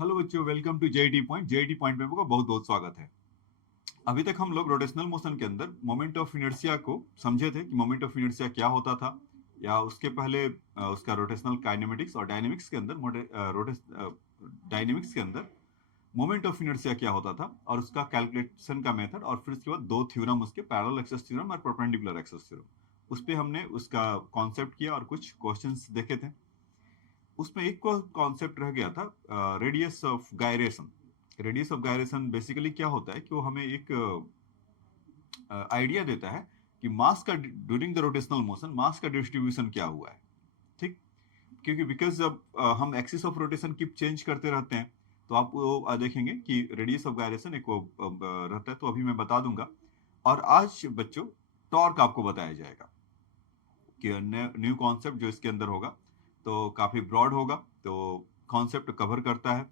Hello बच्चों, welcome to JET point. JET point में आपका बहुत बहुत स्वागत है। अभी तक हम लोग रोटेशनल मोशन के अंदर मोमेंट ऑफ इनर्शिया को समझे थे कि मोमेंट ऑफ इनर्शिया क्या होता था, या उसके पहले उसका रोटेशनल काइनेमेटिक्स और डायनेमिक्स के अंदर डायनेमिक्स के अंदर मोमेंट ऑफ इनर्शिया क्या होता था और उसका कैलकुलेशन का मेथड, और फिर उसके बाद दो थ्योरम, उसके पैरेलल एक्सेस थ्योरम और परपेंडिकुलर एक्सेस थ्योरम, उस पर हमने उसका कॉन्सेप्ट किया और कुछ क्वेश्चंस देखे थे। उसमें एक कॉन्सेप्ट रह गया था, radius of gyration. Radius of gyration basically क्या होता है कि वो हमें एक आइडिया देता है कि मास का ड्यूरिंग द रोटेशनल मोशन मास का डिस्ट्रीब्यूशन क्या हुआ है। ठीक, क्योंकि बिकॉज जब हम एक्सिस ऑफ रोटेशन की चेंज करते रहते हैं तो आप वो देखेंगे कि रेडियस ऑफ गायरेशन एक वो रहता है, तो अभी मैं बता दूंगा। और आज बच्चों टॉर्क आपको बताया जाएगा कि न्यू कॉन्सेप्ट जो इसके अंदर होगा, तो काफी ब्रॉड होगा, तो कॉन्सेप्ट कवर करता है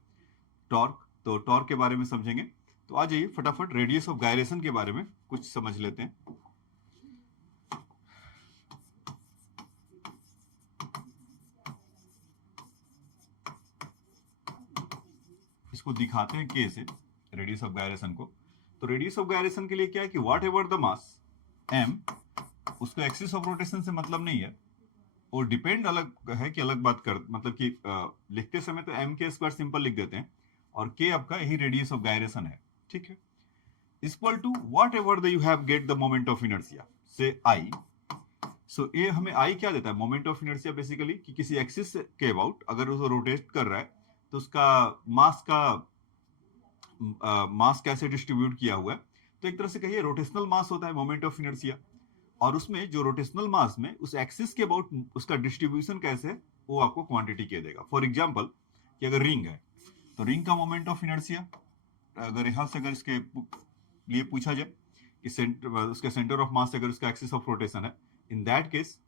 टॉर्क। तो टॉर्क के बारे में समझेंगे। तो आ जाइए फटाफट रेडियस ऑफ गायरेशन के बारे में कुछ समझ लेते हैं। इसको दिखाते हैं के से, रेडियस ऑफ गायरेशन को। तो रेडियस ऑफ गायरेशन के लिए क्या है कि whatever the mass M, उसको एक्सिस ऑफ रोटेशन से मतलब नहीं है, और डिपेंड अलग है कि अलग बात कर, मतलब कि लिखते समय तो एम के स्क्वायर सिंपल लिख देते हैं, और के आपका यही रेडियस ऑफ गायरेशन है। ठीक है, equal to whatever the you have get the moment of inertia से आई। सो ये हमें आई क्या देता है, मोमेंट ऑफ इनर्शिया बेसिकली कि किसी एक्सिस के अबाउट अगर उसको रोटेट कर रहा है तो उसका मास का मास कैसे डिस्ट्रीब्यूट किया हुआ है। तो एक तरह से कहिए रोटेशनल मास होता है मोमेंट ऑफ इनर्शिया, और उसमें जो रोटेशनल मास में उस एक्सिस के अबाउट उसका डिस्ट्रीब्यूशन कैसे है वो आपको क्वांटिटी के देगा। फॉर एग्जांपल कि अगर रिंग है तो रिंग का मोमेंट ऑफ इनर्शिया, अगर यहां से अगर इसके लिए पूछा जाए कि उसके सेंटर ऑफ मास अगर उसका एक्सिस ऑफ रोटेशन है, इन दैट केस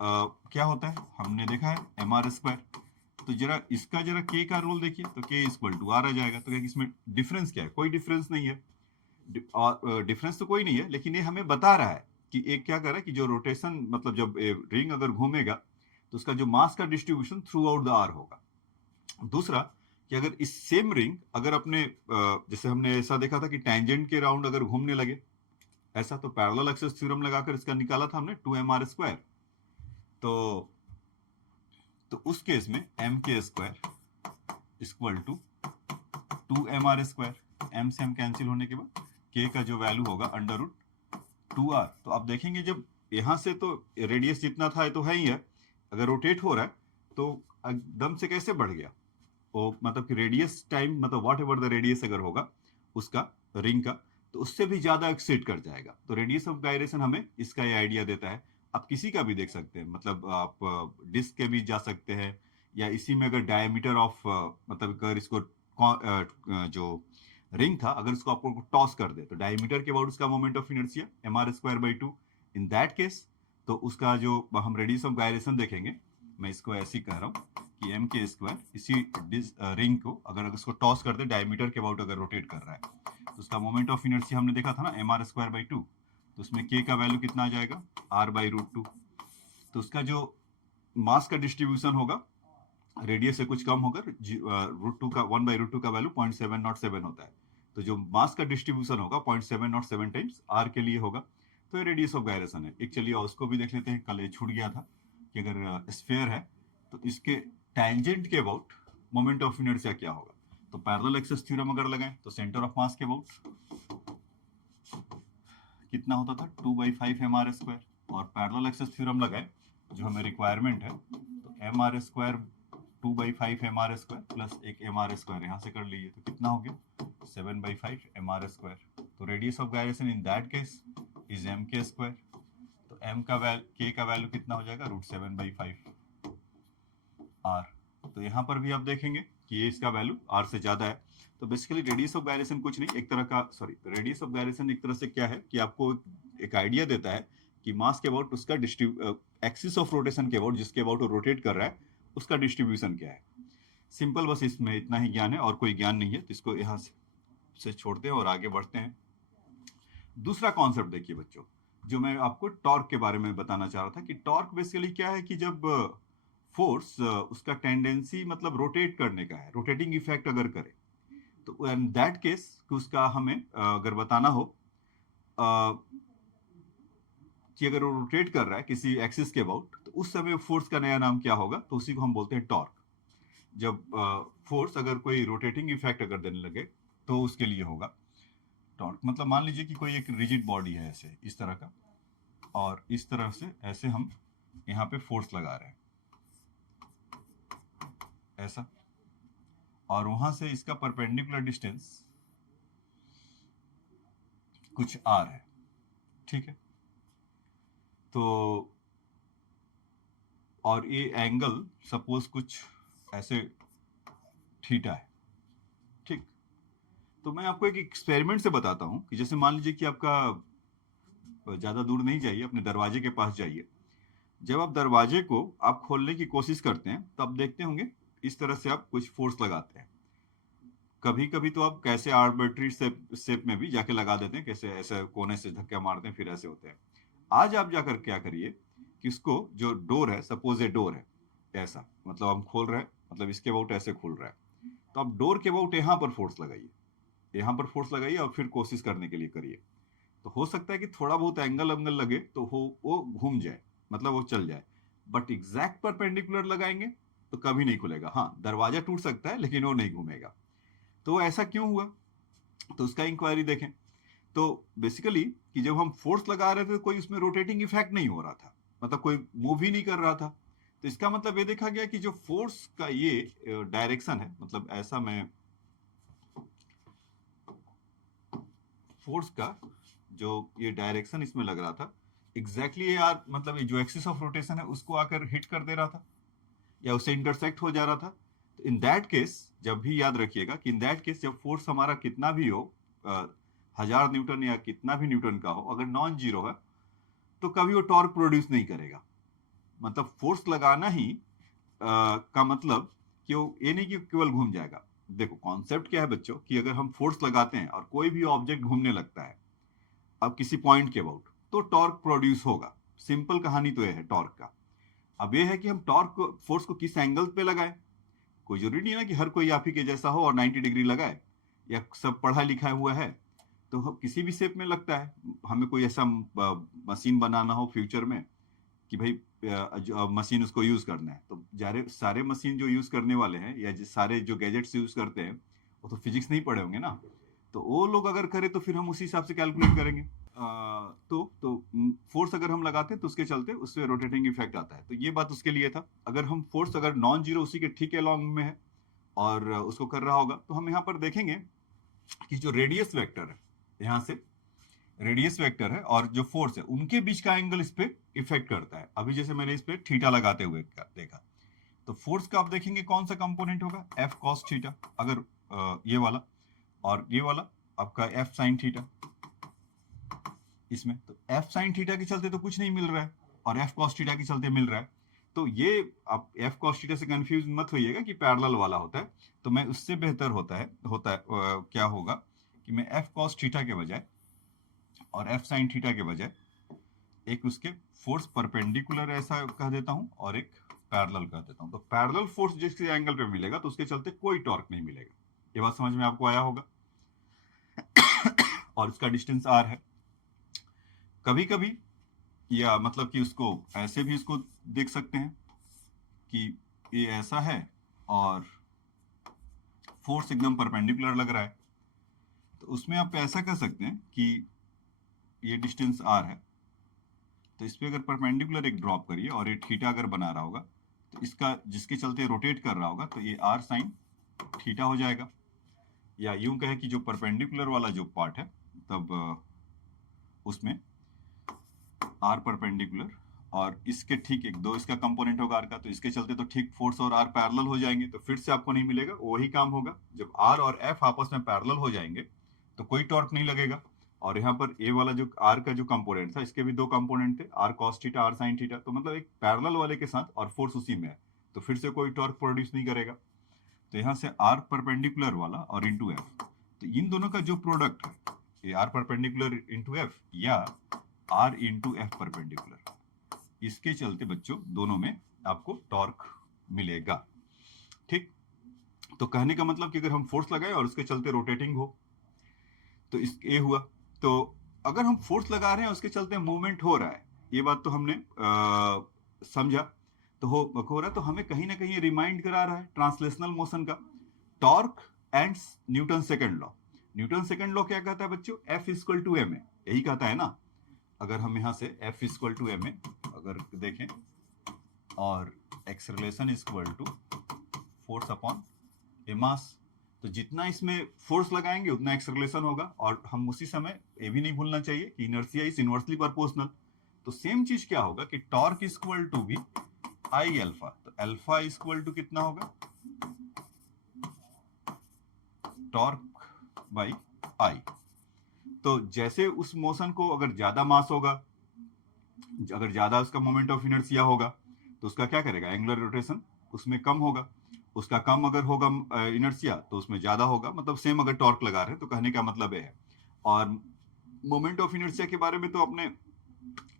क्या होता है, हमने देखा है एम आर स्क्वायर। तो जरा इसका जरा के का रोल देखिए, तो के इक्वल टू आर आ जाएगा। तो इसमें डिफरेंस क्या है, कोई डिफरेंस नहीं है। और डिफरेंस तो कोई नहीं है, लेकिन ये हमें बता रहा है कि एक क्या कर रहा है कि जो रोटेशन, मतलब जब रिंग अगर घूमेगा तो उसका जो मास का distribution throughout the R होगा। दूसरा कि अगर इस सेम रिंग अगर अपने जैसे हमने ऐसा देखा था कि टैंजेंट के राउंड अगर घूमने लगे ऐसा, तो पैरेलल एक्सेस थ्योरम लगाकर इसका निकाला था हमने 2mr²। तो उस केस में M K square equal to 2mr²। M से एम कैंसिल होने के बाद के का जो वैल्यू होगा अंडर रूट 2r। तो आप देखेंगे जब यहां से तो रेडियस जितना था तो है ही है, अगर रोटेट हो रहा है तो एकदम से कैसे बढ़ गया वो, मतलब कि रेडियस टाइम, मतलब व्हाट एवर द रेडियस अगर होगा उसका रिंग का, तो उससे भी ज्यादा एक्सीड कर जाएगा। तो रेडियस ऑफ गायरेशन हमें इसका ये आइडिया देता है। आप किसी का भी देख सकते हैं, मतलब आप डिस्क के भी जा सकते हैं, या इसी में अगर डायमीटर ऑफ, मतलब अगर इसको जो रिंग था अगर इसको आपको टॉस कर दे तो डायमीटर के अबाउट उसका moment of inertia mr²/2। In that case तो उसका जो हम रेडियस ऑफ गायरेशन देखेंगे, मैं इसको ऐसे ही कह रहा हूं कि एम के स्क्वायर इसी रिंग को अगर इसको टॉस कर दे डायमीटर के अबाउट अगर रोटेट कर रहा है, तो उसका मोमेंट ऑफ इनर्शिया हमने देखा था ना mr²/2। तो उसमें के का वैल्यू कितना आ जाएगा, r/√2। तो उसका जो मास का डिस्ट्रीब्यूशन होगा रेडियस से कुछ कम होकर √2 का 1/√2 का वैल्यू 0.707 होता है। तो जो मास का डिस्ट्रीब्यूशन होगा 0.707 टाइम्स आर के लिए होगा। तो ये रेडियस ऑफ गायरेशन है। एक चलिए उसको भी देख लेते हैं, कल ये छूट गया था कि अगर स्फेयर है तो इसके टैंजेंट के अबाउट मोमेंट ऑफ इनर्शिया क्या होगा। तो पैरेलल एक्सेस थ्योरम अगर लगाएं तो सेंटर ऑफ मास के अबाउट कितना होता था 2/5mr², और पैरेलल एक्सेस थ्योरम लगाए जो हमें रिक्वायरमेंट है, तो mr² 2/5mr² प्लस एक mr² यहां से कर लीजिए तो कितना हो गया 7/5mr²। तो radius of gyration in that case is M K square. तो एम का के का वैल्यू कितना हो जाएगा √7/5 आर। तो यहाँ पर भी आप देखेंगे कि ये इसका वैल्यू आर से ज्यादा है। तो बेसिकली रेडियस ऑफ गायरेशन कुछ नहीं, एक तरह का, सॉरी, रेडियस ऑफ गायरेशन एक तरह से क्या है कि आपको एक आइडिया देता है कि मास के अबाउट उसका एक्सिस ऑफ रोटेशन के अबाउट, जिसके अबाउट रोटेट कर रहा है, उसका डिस्ट्रीब्यूशन क्या है। सिंपल, बस इसमें इतना ही ज्ञान है और कोई ज्ञान नहीं है। तो इसको यहाँ से छोड़ते हैं और आगे बढ़ते हैं। दूसरा कॉन्सेप्ट देखिए बच्चों, जो मैं आपको टॉर्क के बारे में बताना चाह रहा था कि टॉर्क बेसिकली क्या है कि जब फोर्स उसका टेंडेंसी मतलब रोटेट करने का है, रोटेटिंग इफेक्ट अगर करे तो इन दैट केस उसका हमें अगर बताना हो कि अगर वो रोटेट कर रहा है किसी एक्सिस के अबाउट तो उस समय फोर्स का नया नाम क्या होगा, तो उसी को हम बोलते हैं टॉर्क। जब फोर्स अगर कोई रोटेटिंग इफेक्ट अगर देने लगे तो उसके लिए होगा टॉर्क। मतलब मान लीजिए कि कोई एक रिजिड बॉडी है ऐसे इस तरह का, और इस तरह से ऐसे हम यहाँ पे फोर्स लगा रहे हैं ऐसा, और वहां से इसका परपेंडिकुलर डिस्टेंस कुछ आर है, ठीक है। तो और ये एंगल सपोज कुछ ऐसे थीटा है, ठीक। तो मैं आपको एक एक्सपेरिमेंट से बताता हूं कि जैसे मान लीजिए कि आपका ज्यादा दूर नहीं जाइए, अपने दरवाजे के पास जाइए। जब आप दरवाजे को आप खोलने की कोशिश करते हैं तब देखते होंगे इस तरह से आप कुछ फोर्स लगाते हैं। कभी कभी तो आप कैसे आर्बिट्री शेप में भी जाके लगा देते हैं, कैसे ऐसे कोने से धक्का मारते हैं फिर ऐसे होते हैं। आज आप जाकर क्या करिए कि उसको जो डोर है, सपोज ए डोर है ऐसा, मतलब हम खोल रहे हैं, मतलब इसके अबाउट ऐसे खुल रहा है, तो आप डोर के अबाउट यहाँ पर फोर्स लगाइए, यहाँ पर फोर्स लगाइए और फिर कोशिश करने के लिए करिए। तो हो सकता है कि थोड़ा बहुत एंगल लगे तो वो घूम जाए, मतलब वो चल जाए। बट एग्जैक्ट परपेंडिकुलर लगाएंगे तो कभी नहीं खुलेगा। हाँ, दरवाजा टूट सकता है लेकिन वो नहीं घूमेगा। तो ऐसा क्यों हुआ, तो उसका इंक्वायरी देखें। तो बेसिकली कि जब हम फोर्स लगा रहे थे तो कोई उसमें रोटेटिंग इफेक्ट नहीं हो रहा था, मतलब कोई मूव ही नहीं कर रहा था। तो इसका मतलब ये देखा गया कि जो फोर्स का ये डायरेक्शन है, मतलब ऐसा मैं फोर्स का जो ये डायरेक्शन इसमें लग रहा था एग्जैक्टली यार, मतलब ये जो एक्सिस ऑफ रोटेशन है उसको आकर हिट कर दे रहा था या उससे इंटरसेक्ट हो जा रहा था। तो इन दैट केस जब भी याद रखिएगा कि इन दैट केस जब फोर्स हमारा कितना भी हो, 1000 न्यूटन या कितना भी न्यूटन का हो, अगर नॉन जीरो है तो कभी वो टॉर्क प्रोड्यूस नहीं करेगा। मतलब फोर्स लगाना ही का मतलब कि वो ये नहीं कि केवल घूम जाएगा। देखो कॉन्सेप्ट क्या है बच्चों, कि अगर हम फोर्स लगाते हैं और कोई भी ऑब्जेक्ट घूमने लगता है अब किसी पॉइंट के अबाउट, तो टॉर्क प्रोड्यूस होगा। सिंपल कहानी तो यह है टॉर्क का। अब यह है कि हम टॉर्क को, फोर्स को किस एंगल पे लगाएं। कोई जरूरी नहीं है ना कि हर कोई आप ही के जैसा हो और 90 डिग्री लगाए, या सब पढ़ा लिखा हुआ है तो किसी भी शेप में लगता है। हमें कोई ऐसा मशीन बनाना हो फ्यूचर में कि भाई मशीन उसको यूज करना है, तो सारे मशीन जो यूज करने वाले हैं या सारे जो गैजेट्स यूज करते हैं वो तो फिजिक्स नहीं पढ़े होंगे ना। तो वो लोग अगर करें तो फिर हम उसी हिसाब से कैलकुलेट करेंगे। तो फोर्स अगर हम लगाते हैं तो उसके चलते उससे रोटेटिंग इफेक्ट आता है। तो ये बात उसके लिए था। अगर हम फोर्स अगर नॉन जीरो उसी के ठीक अलॉन्ग में है और उसको कर रहा होगा, तो हम यहाँ पर देखेंगे कि जो रेडियस वेक्टर है, यहाँ से रेडियस वेक्टर है और जो फोर्स है, उनके बीच का एंगल इस पे इफेक्ट करता है। अभी जैसे मैंने इस पे थीटा लगाते हुए देखा, तो फोर्स का आप देखेंगे कौन सा कंपोनेंट होगा, एफ कॉस थीटा, अगर ये वाला, और ये वाला आपका एफ साइन थीटा इसमें। तो एफ साइन थीटा के चलते तो कुछ नहीं मिल रहा है और एफ कॉस थीटा के चलते मिल रहा है। तो ये आप एफ कॉस थीटा से कंफ्यूज मत होइएगा कि पैरेलल वाला होता है। तो मैं उससे बेहतर होता है क्या होगा कि मैं एफ कॉस थीटा के बजाय और एफ साइन थीटा के बजाय एक उसके फोर्स परपेंडिकुलर ऐसा कह देता हूं और एक पैरेलल कह देता हूं। तो पैरेलल फोर्स जिस एंगल पे मिलेगा तो उसके चलते कोई टॉर्क नहीं मिलेगा। ये बात समझ में आपको आया होगा। और इसका डिस्टेंस आर है। कभी कभी या मतलब कि उसको ऐसे भी इसको देख सकते हैं कि ये ऐसा है और फोर्स एकदम परपेंडिकुलर लग रहा है, तो उसमें आप ऐसा कर सकते हैं कि ये डिस्टेंस आर है, तो इस पर अगर परपेंडिकुलर एक ड्रॉप करिए और ये थीटा अगर बना रहा होगा तो इसका जिसके चलते रोटेट कर रहा होगा तो ये आर साइन थीटा हो जाएगा। या यूं कहे कि जो परपेंडिकुलर वाला जो पार्ट है तब उसमें आर परपेंडिकुलर और इसके ठीक एक दो इसका कंपोनेंट होगा आर का, तो इसके चलते तो ठीक फोर्स और आर पैरेलल हो जाएंगे, तो फिर से आपको नहीं मिलेगा। वही काम होगा जब आर और एफ आपस में पैरेलल हो जाएंगे तो कोई टॉर्क नहीं लगेगा। और यहाँ पर ए वाला जो आर का जो कंपोनेंट था, इसके भी दो कंपोनेंट थे, R cos theta R sine theta, तो मतलब एक पैरेलल वाले के साथ और फोर्स उसी में है, तो फिर से कोई टॉर्क प्रोड्यूस नहीं करेगा। तो यहाँ से आर परपेंडिकुलर वाला और इंटू एफ, तो इन दोनों का जो प्रोडक्ट है ये आर परपेंडिकुलर इंटू एफ या आर इंटू एफ परपेंडिकुलर, इसके चलते बच्चों दोनों में आपको टॉर्क मिलेगा। ठीक, तो कहने का मतलब कि अगर हम फोर्स लगाएं और उसके चलते रोटेटिंग हो तो इस ये हुआ। तो अगर हम फोर्स लगा रहे हैं उसके चलते मूवमेंट हो रहा है, ये बात तो हमने समझा, तो हो रहा है, तो हमें कहीं ना कहीं रिमाइंड करा रहा है ट्रांसलेशनल मोशन का। Torque and Newton second law. Newton second law क्या कहता है बच्चों? F equal to M a, यही कहता है ना। अगर हम यहाँ से F equal to M a अगर देखें और acceleration equal to force upon a mass, तो जितना इसमें फोर्स लगाएंगे उतना एक्सेलरेशन होगा। और हम उसी समय ये भी नहीं भूलना चाहिए कि इनर्शिया इज इनवर्सली प्रोपोर्शनल। तो सेम चीज क्या होगा कि टॉर्क इक्वल टू भी आई अल्फा, तो अल्फा इक्वल टू कितना होगा? Torque by I. तो जैसे उस मोशन को अगर ज्यादा मास होगा, अगर ज्यादा उसका मोमेंट ऑफ इनर्शिया होगा, तो उसका क्या करेगा? एंगुलर रोटेशन उसमें कम होगा। उसका कम अगर होगा इनर्शिया तो उसमें ज्यादा होगा। मतलब सेम अगर टॉर्क लगा रहे हैं तो कहने का मतलब ये है। और मोमेंट ऑफ इनर्शिया के बारे में तो आपने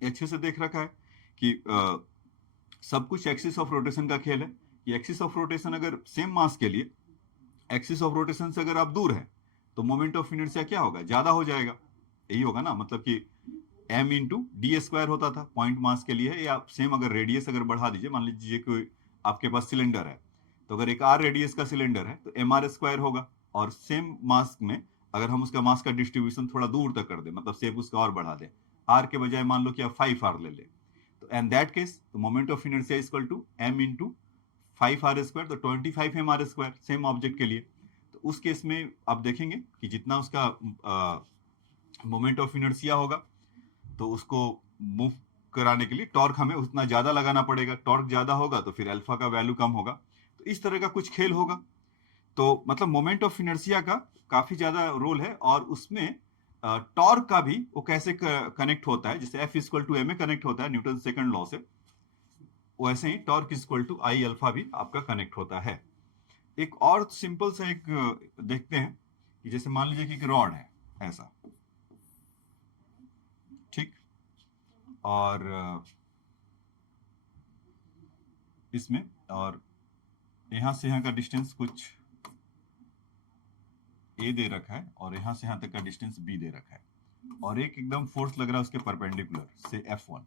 अच्छे से देख रखा है कि सब कुछ एक्सिस ऑफ रोटेशन का खेल है। कि एक्सिस ऑफ रोटेशन अगर सेम मास के लिए एक्सिस ऑफ रोटेशन से अगर आप दूर हैं तो मोमेंट ऑफ इनर्शिया क्या होगा? ज्यादा हो जाएगा। यही होगा ना, मतलब कि m इंटू डी स्क्वायर होता था पॉइंट मास के लिए, या सेम अगर रेडियस अगर बढ़ा दीजिए, मान लीजिए कोई आपके पास सिलेंडर है, तो अगर एक r रेडियस का सिलेंडर है तो एम आर स्क्वायर होगा। और सेम मास में अगर हम उसका मास का डिस्ट्रीब्यूशन थोड़ा दूर तक कर दें, मतलब शेप उसका और बढ़ा दें, r के बजाय मान लो कि आप 5r ले लें, तो एंड दैट केस तो moment of inertia equal to m into 5r square, तो 25mr स्क्वायर सेम ऑब्जेक्ट के लिए। तो उस केस में आप देखेंगे कि जितना उसका मोमेंट ऑफ इनर्शिया होगा तो उसको मूव कराने के लिए टॉर्क हमें उतना ज्यादा लगाना पड़ेगा। टॉर्क ज्यादा होगा तो फिर अल्फा का वैल्यू कम होगा। तो इस तरह का कुछ खेल होगा। तो मतलब मोमेंट ऑफ इनर्शिया का काफी ज्यादा रोल है, और उसमें टॉर्क का भी वो कैसे कनेक्ट होता है, जैसे F equal to M a connect होता है न्यूटन सेकंड लॉ से, वैसे ही torque equal to I alpha भी आपका कनेक्ट होता है। एक और सिंपल सा एक देखते हैं कि जैसे मान लीजिए कि एक रॉड है ऐसा, ठीक, और इसमें और यहां से यहाँ का डिस्टेंस कुछ a दे रखा है और यहां से यहां तक का डिस्टेंस b दे रखा है, और एक एकदम फोर्स लग रहा है उसके परपेंडिकुलर से F1,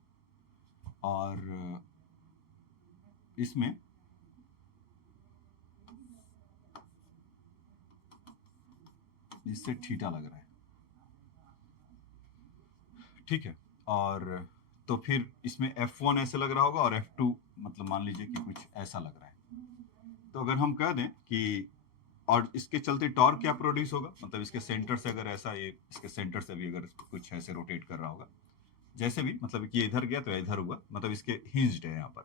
और इसमें इससे थीटा लग रहा है, ठीक है। और तो फिर इसमें F1 ऐसे लग रहा होगा और F2 मतलब मान लीजिए कि कुछ ऐसा लग रहा है। तो अगर हम कह दें कि, और इसके चलते टॉर्क क्या प्रोड्यूस होगा, मतलब इसके सेंटर से अगर ऐसा, ये इसके सेंटर से भी अगर कुछ ऐसे रोटेट कर रहा होगा, जैसे भी, मतलब कि इधर गया तो इधर हुआ, मतलब इसके हिंज्ड है यहाँ पर।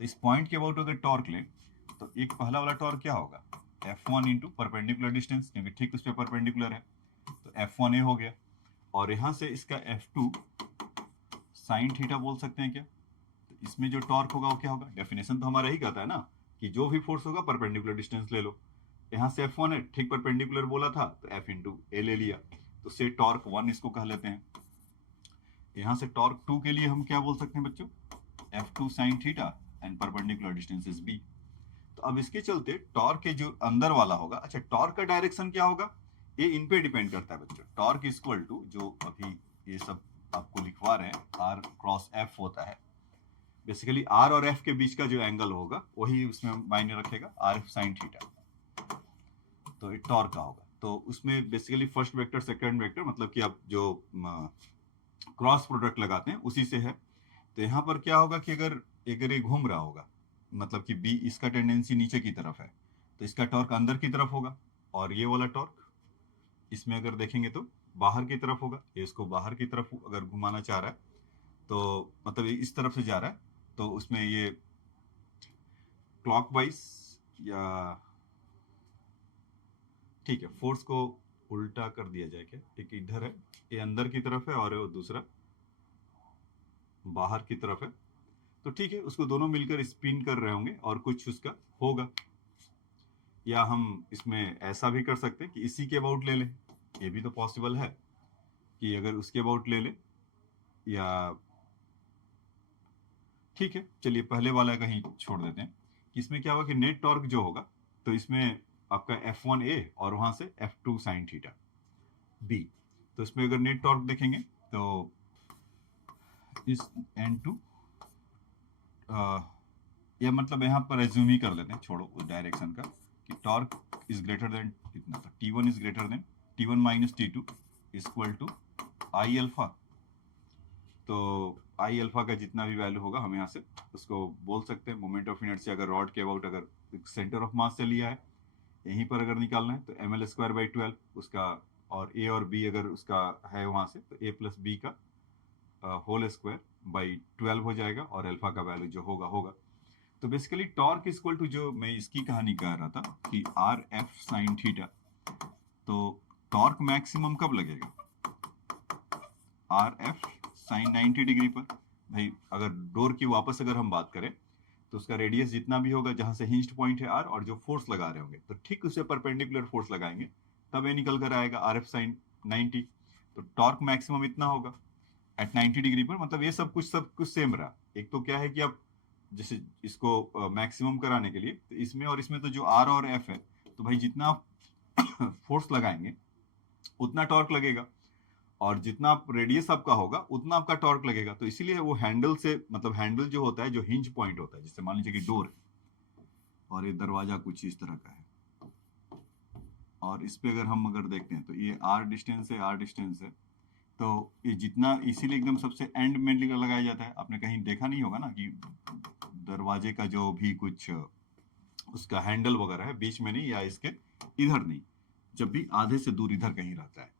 तो इस पॉइंट के अबाउट अगर टॉर्क लें तो एक पहला वाला टॉर्क क्या होगा? F1 इंटू परपेंडिकुलर डिस्टेंस, क्योंकि ठीक उस पर परपेंडिकुलर है, तो F1A हो गया। और यहाँ से इसका F2 साइन थीटा बोल सकते हैं क्या? तो इसमें जो टॉर्क होगा वो क्या होगा? डेफिनेशन तो हमारा ही कहता है ना कि जो भी फोर्स होगा परपेंडिकुलर डिस्टेंस ले लो। यहाँ से F1 है, ठीक परपेंडिकुलर बोला था तो F इंटू ए ले लिया, तो से टॉर्क 1 इसको कह लेते हैं। यहाँ से टॉर्क 2 के लिए हम क्या बोल सकते हैं बच्चों? F2 sine theta and perpendicular distance is b। तो अब इसके चलते टॉर्क के जो अंदर वाला होगा, अच्छा टॉर्क का डायरेक्शन क्या होगा? ये इन पे डिपेंड करता है बच्चों। टॉर्क इक्वल टू जो अभी ये सब आपको लिखवा रहे हैं, आर क्रॉस एफ होता है। बेसिकली आर और एफ के बीच का जो एंगल होगा वही उसमें मायने रखेगा, आर एफ साइन थीटा। तो ये टॉर्क का होगा। तो उसमें basically first vector second vector, मतलब कि आप जो क्रॉस प्रोडक्ट लगाते हैं उसी से है। तो यहाँ पर क्या होगा कि अगर ये घूम रहा होगा, मतलब कि बी इसका टेंडेंसी नीचे की तरफ है, तो इसका टॉर्क अंदर की तरफ होगा, और ये वाला टॉर्क इसमें अगर देखेंगे तो बाहर की तरफ होगा। ये इसको बाहर की तरफ अगर घुमाना चाह रहा है तो मतलब ये इस तरफ से जा रहा है, तो उसमें ये क्लॉकवाइज, या ठीक है फोर्स को उल्टा कर दिया जाए क्या, एक इधर है, ये अंदर की तरफ है और वो दूसरा बाहर की तरफ है, तो ठीक है उसको दोनों मिलकर स्पिन कर रहे होंगे और कुछ उसका होगा। या हम इसमें ऐसा भी कर सकते हैं कि इसी के अबाउट ले लें, ये भी तो पॉसिबल है कि अगर उसके अबाउट ले लें, या ठीक है चलिए पहले वाला कहीं छोड़ देते हैं इसमें क्या होगा कि नेट टॉर्क जो होगा तो इसमें आपका F1A और वहां से F2 साइन थीटा B। तो इसमें अगर नेट टॉर्क देखेंगे तो इस N2 या मतलब यहाँ पर एज्यूम ही कर लेते हैं, छोड़ो उस डायरेक्शन का, कि टॉर्क इज ग्रेटर देन इतना था, T1 is greater than T1 minus T2 equal to I alpha. तो आई अल्फा का जितना भी वैल्यू होगा हम यहाँ से उसको बोल सकते हैं मोमेंट ऑफ इनर्शिया, अगर रॉड के अबाउट अगर सेंटर ऑफ मास से लिया है यहीं पर अगर निकालना है तो ml स्क्वायर बाई 12 उसका, और a और b अगर उसका है वहाँ से तो a प्लस बी का होल स्क्वायर बाई 12 हो जाएगा, और अल्फा का वैल्यू जो होगा होगा। तो बेसिकली टॉर्क इक्वल टू, जो मैं इसकी कहानी कह रहा था कि आर एफ साइन थीटा, तो टॉर्क मैक्सिमम कब लगेगा? आर एफ साइन 90 डिग्री पर। भाई अगर डोर की वापस अगर हम बात करें तो उसका रेडियस जितना भी होगा जहां से हिंज्ड पॉइंट है आर, और जो फोर्स लगा रहे होंगे तो ठीक उसे परपेंडिकुलर फोर्स लगाएंगे तब ये निकल कर आएगा आर एफ साइन 90। तो टॉर्क मैक्सिमम इतना होगा एट 90 डिग्री पर। मतलब ये सब कुछ सेम रहा। एक तो क्या है कि अब जैसे इसको मैक्सिमम कराने के लिए तो इसमें और इसमें तो जो आर और एफ है, तो भाई जितना फोर्स लगाएंगे उतना टॉर्क लगेगा, और जितना आप रेडियस आपका होगा उतना आपका टॉर्क लगेगा। तो इसीलिए वो हैंडल से, मतलब हैंडल जो होता है, जो हिंज पॉइंट होता है, जैसे मान लीजिए कि डोर है और ये दरवाजा कुछ इस तरह का है, और इस पे अगर हम देखते हैं तो ये आर डिस्टेंस है, तो ये जितना, इसीलिए एकदम सबसे एंड में लगाया जाता है। आपने कहीं देखा नहीं होगा ना कि दरवाजे का जो भी कुछ उसका हैंडल वगैरह है बीच में नहीं, या इसके इधर नहीं, जब भी आधे से दूर इधर कहीं रहता है।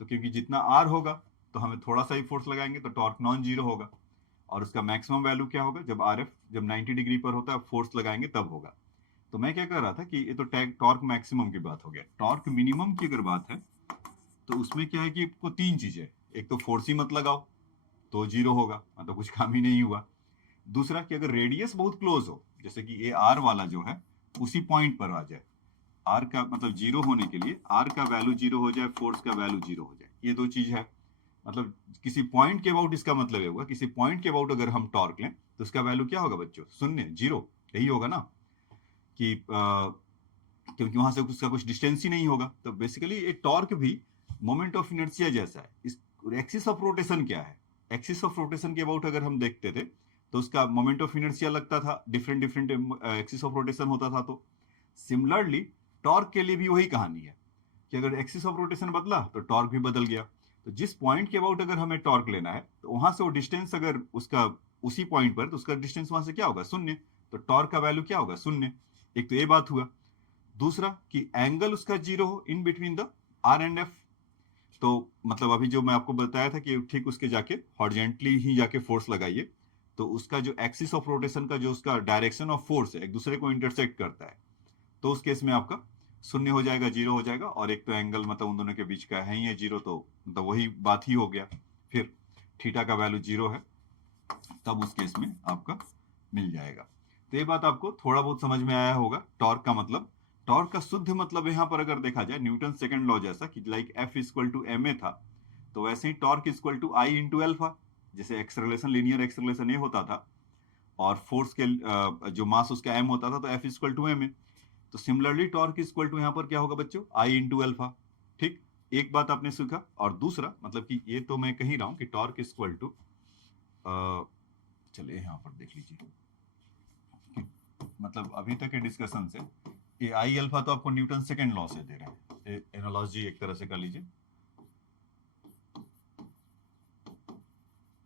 तो क्योंकि जितना आर होगा तो हमें थोड़ा सा ही फोर्स लगाएंगे तो टॉर्क नॉन जीरो होगा, और उसका मैक्सिमम वैल्यू क्या होगा? जब आर एफ जब 90 डिग्री पर होता है फोर्स लगाएंगे तब होगा। तो मैं क्या कर रहा था कि ये तो टॉर्क मैक्सिमम की बात हो गया। टॉर्क मिनिमम की अगर बात है तो उसमें क्या है कि आपको तीन चीजें, एक तो फोर्स ही मत लगाओ तो जीरो होगा, मतलब कुछ काम ही नहीं हुआ। दूसरा कि अगर रेडियस बहुत क्लोज हो, जैसे कि ये आर वाला जो है उसी पॉइंट पर आ जाए, आर का मतलब जीरो होने के लिए आर का वैल्यू जीरो हो जाए, फोर्स का वैल्यू जीरो हो जाए, ये दो चीज है। मतलब किसी पॉइंट के अबाउट इसका मतलब ये होगा, किसी पॉइंट के अबाउट अगर हम टॉर्क लें तो उसका वैल्यू क्या होगा बच्चों? शून्य, जीरो, यही होगा ना, कि क्योंकि वहां से उसका कुछ डिस्टेंस ही नहीं होगा। तो बेसिकली ये टॉर्क भी मोमेंट ऑफ इनर्शिया जैसा है। इस एक्सिस ऑफ रोटेशन क्या है? एक्सिस ऑफ रोटेशन के अबाउट अगर हम देखते थे तो उसका मोमेंट ऑफ इनर्शिया लगता था, different different axis of rotation होता था। तो सिमिलरली टॉर्क के लिए भी वही कहानी है कि अगर एक्सिस ऑफ रोटेशन बदला तो टॉर्क भी बदल गया। तो जिस पॉइंट के अबाउट अगर हमें टॉर्क लेना है तो वहां से वो डिस्टेंस अगर उसका उसी पॉइंट पर, तो उसका डिस्टेंस वहां से क्या होगा? शून्य। तो टॉर्क का वैल्यू क्या होगा? शून्य। एक तो ये बात हुआ। दूसरा कि एंगल उसका जीरो हो in between the R and F. तो मतलब अभी जो मैं आपको बताया था कि ठीक उसके जाके हॉरिजॉन्टली ही जाके फोर्स लगाइए, तो उसका जो एक्सिस ऑफ रोटेशन का जो उसका डायरेक्शन ऑफ फोर्स है एक दूसरे को इंटरसेक्ट करता है, तो उस केस में आपका शून्य हो जाएगा, जीरो हो जाएगा। और एक तो एंगल मतलब उन दोनों के बीच का है ही है जीरो, तो मतलब वही बात ही हो गया। फिर थीटा का वैल्यू जीरो है, तब उस केस में आपका मिल जाएगा। तो ये बात आपको थोड़ा बहुत समझ में आया होगा। टॉर्क का मतलब, टॉर्क का शुद्ध मतलब यहाँ पर अगर देखा जाए न्यूटन सेकंड लॉ जैसा कि like F equal to M A था, तो वैसे ही torque equal to I into alpha. जैसे एक्सेलरेशन, लीनियर एक्सेलरेशन ये होता था, और फोर्स के जो मास उसका एम होता था, तो F equal to M A. तो सिमिलरली टॉर्क इक्वल टू यहाँ पर क्या होगा बच्चों? आई इंटू अल्फा। ठीक, एक बात आपने सीखा। और दूसरा मतलब कि ये तो मैं कह ही रहा हूँ कि टॉर्क इक्वल टू, चलिए यहाँ पर देख लीजिए, मतलब अभी तक के डिस्कशन से ये आई अल्फा तो आपको न्यूटन सेकंड लॉ से दे रहे हैं, एनालॉजी एक तरह से कर लीजिए,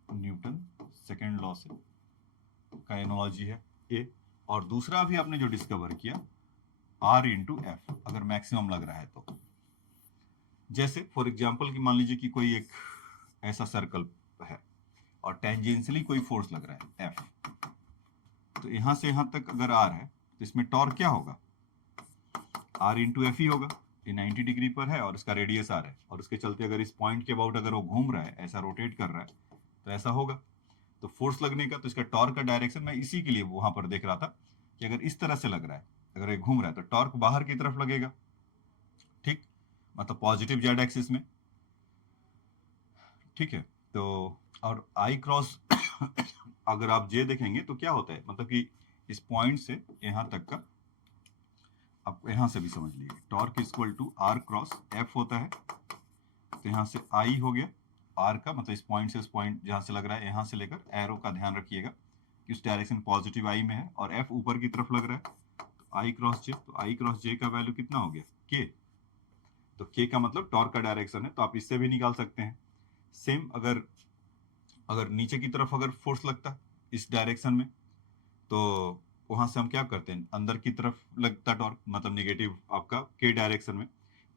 न्यूटन सेकंड लॉ से का एनालॉजी है ए। और दूसरा अभी आपने जो डिस्कवर किया आर इंटू एफ, अगर मैक्सिमम लग रहा है तो, जैसे फॉर एग्जाम्पल कि मान लीजिए कि कोई एक ऐसा सर्कल है और टेंजेंशियली कोई फोर्स लग रहा है एफ, तो यहां से यहां तक अगर आर है तो इसमें टॉर्क क्या होगा? आर इंटू एफ ही होगा। ये 90 डिग्री पर है और इसका रेडियस आर है, और उसके चलते अगर इस पॉइंट के अबाउट अगर वो घूम रहा है, ऐसा रोटेट कर रहा है, तो ऐसा होगा। तो फोर्स लगने का, तो इसका टॉर्क का डायरेक्शन मैं इसी के लिए वहां पर देख रहा था कि अगर इस तरह से लग रहा है, अगर ये घूम रहा है तो टॉर्क बाहर की तरफ लगेगा। ठीक, मतलब पॉजिटिव जेड एक्सिस में। ठीक है, तो और आई क्रॉस अगर आप जे देखेंगे तो क्या होता है, मतलब कि इस पॉइंट से यहाँ तक का, अब यहाँ से भी समझ लीजिए, torque equal to R cross F होता है। तो यहाँ से आई हो गया आर का, मतलब इस पॉइंट से उस पॉइंट जहाँ से लग रहा है, यहाँ से लेकर एरो का ध्यान रखिएगा कि उस डायरेक्शन पॉजिटिव आई में है, और एफ ऊपर की तरफ लग रहा है, तो आई क्रॉस जे, तो आई क्रॉस जे का वैल्यू कितना हो गया, के। तो के का मतलब टॉर्क का डायरेक्शन है, तो आप इससे भी निकाल सकते हैं। सेम अगर नीचे की तरफ अगर फोर्स लगता इस डायरेक्शन में, तो वहां से हम क्या करते हैं, अंदर की तरफ लगता टॉर्क, मतलब नेगेटिव आपका के डायरेक्शन में।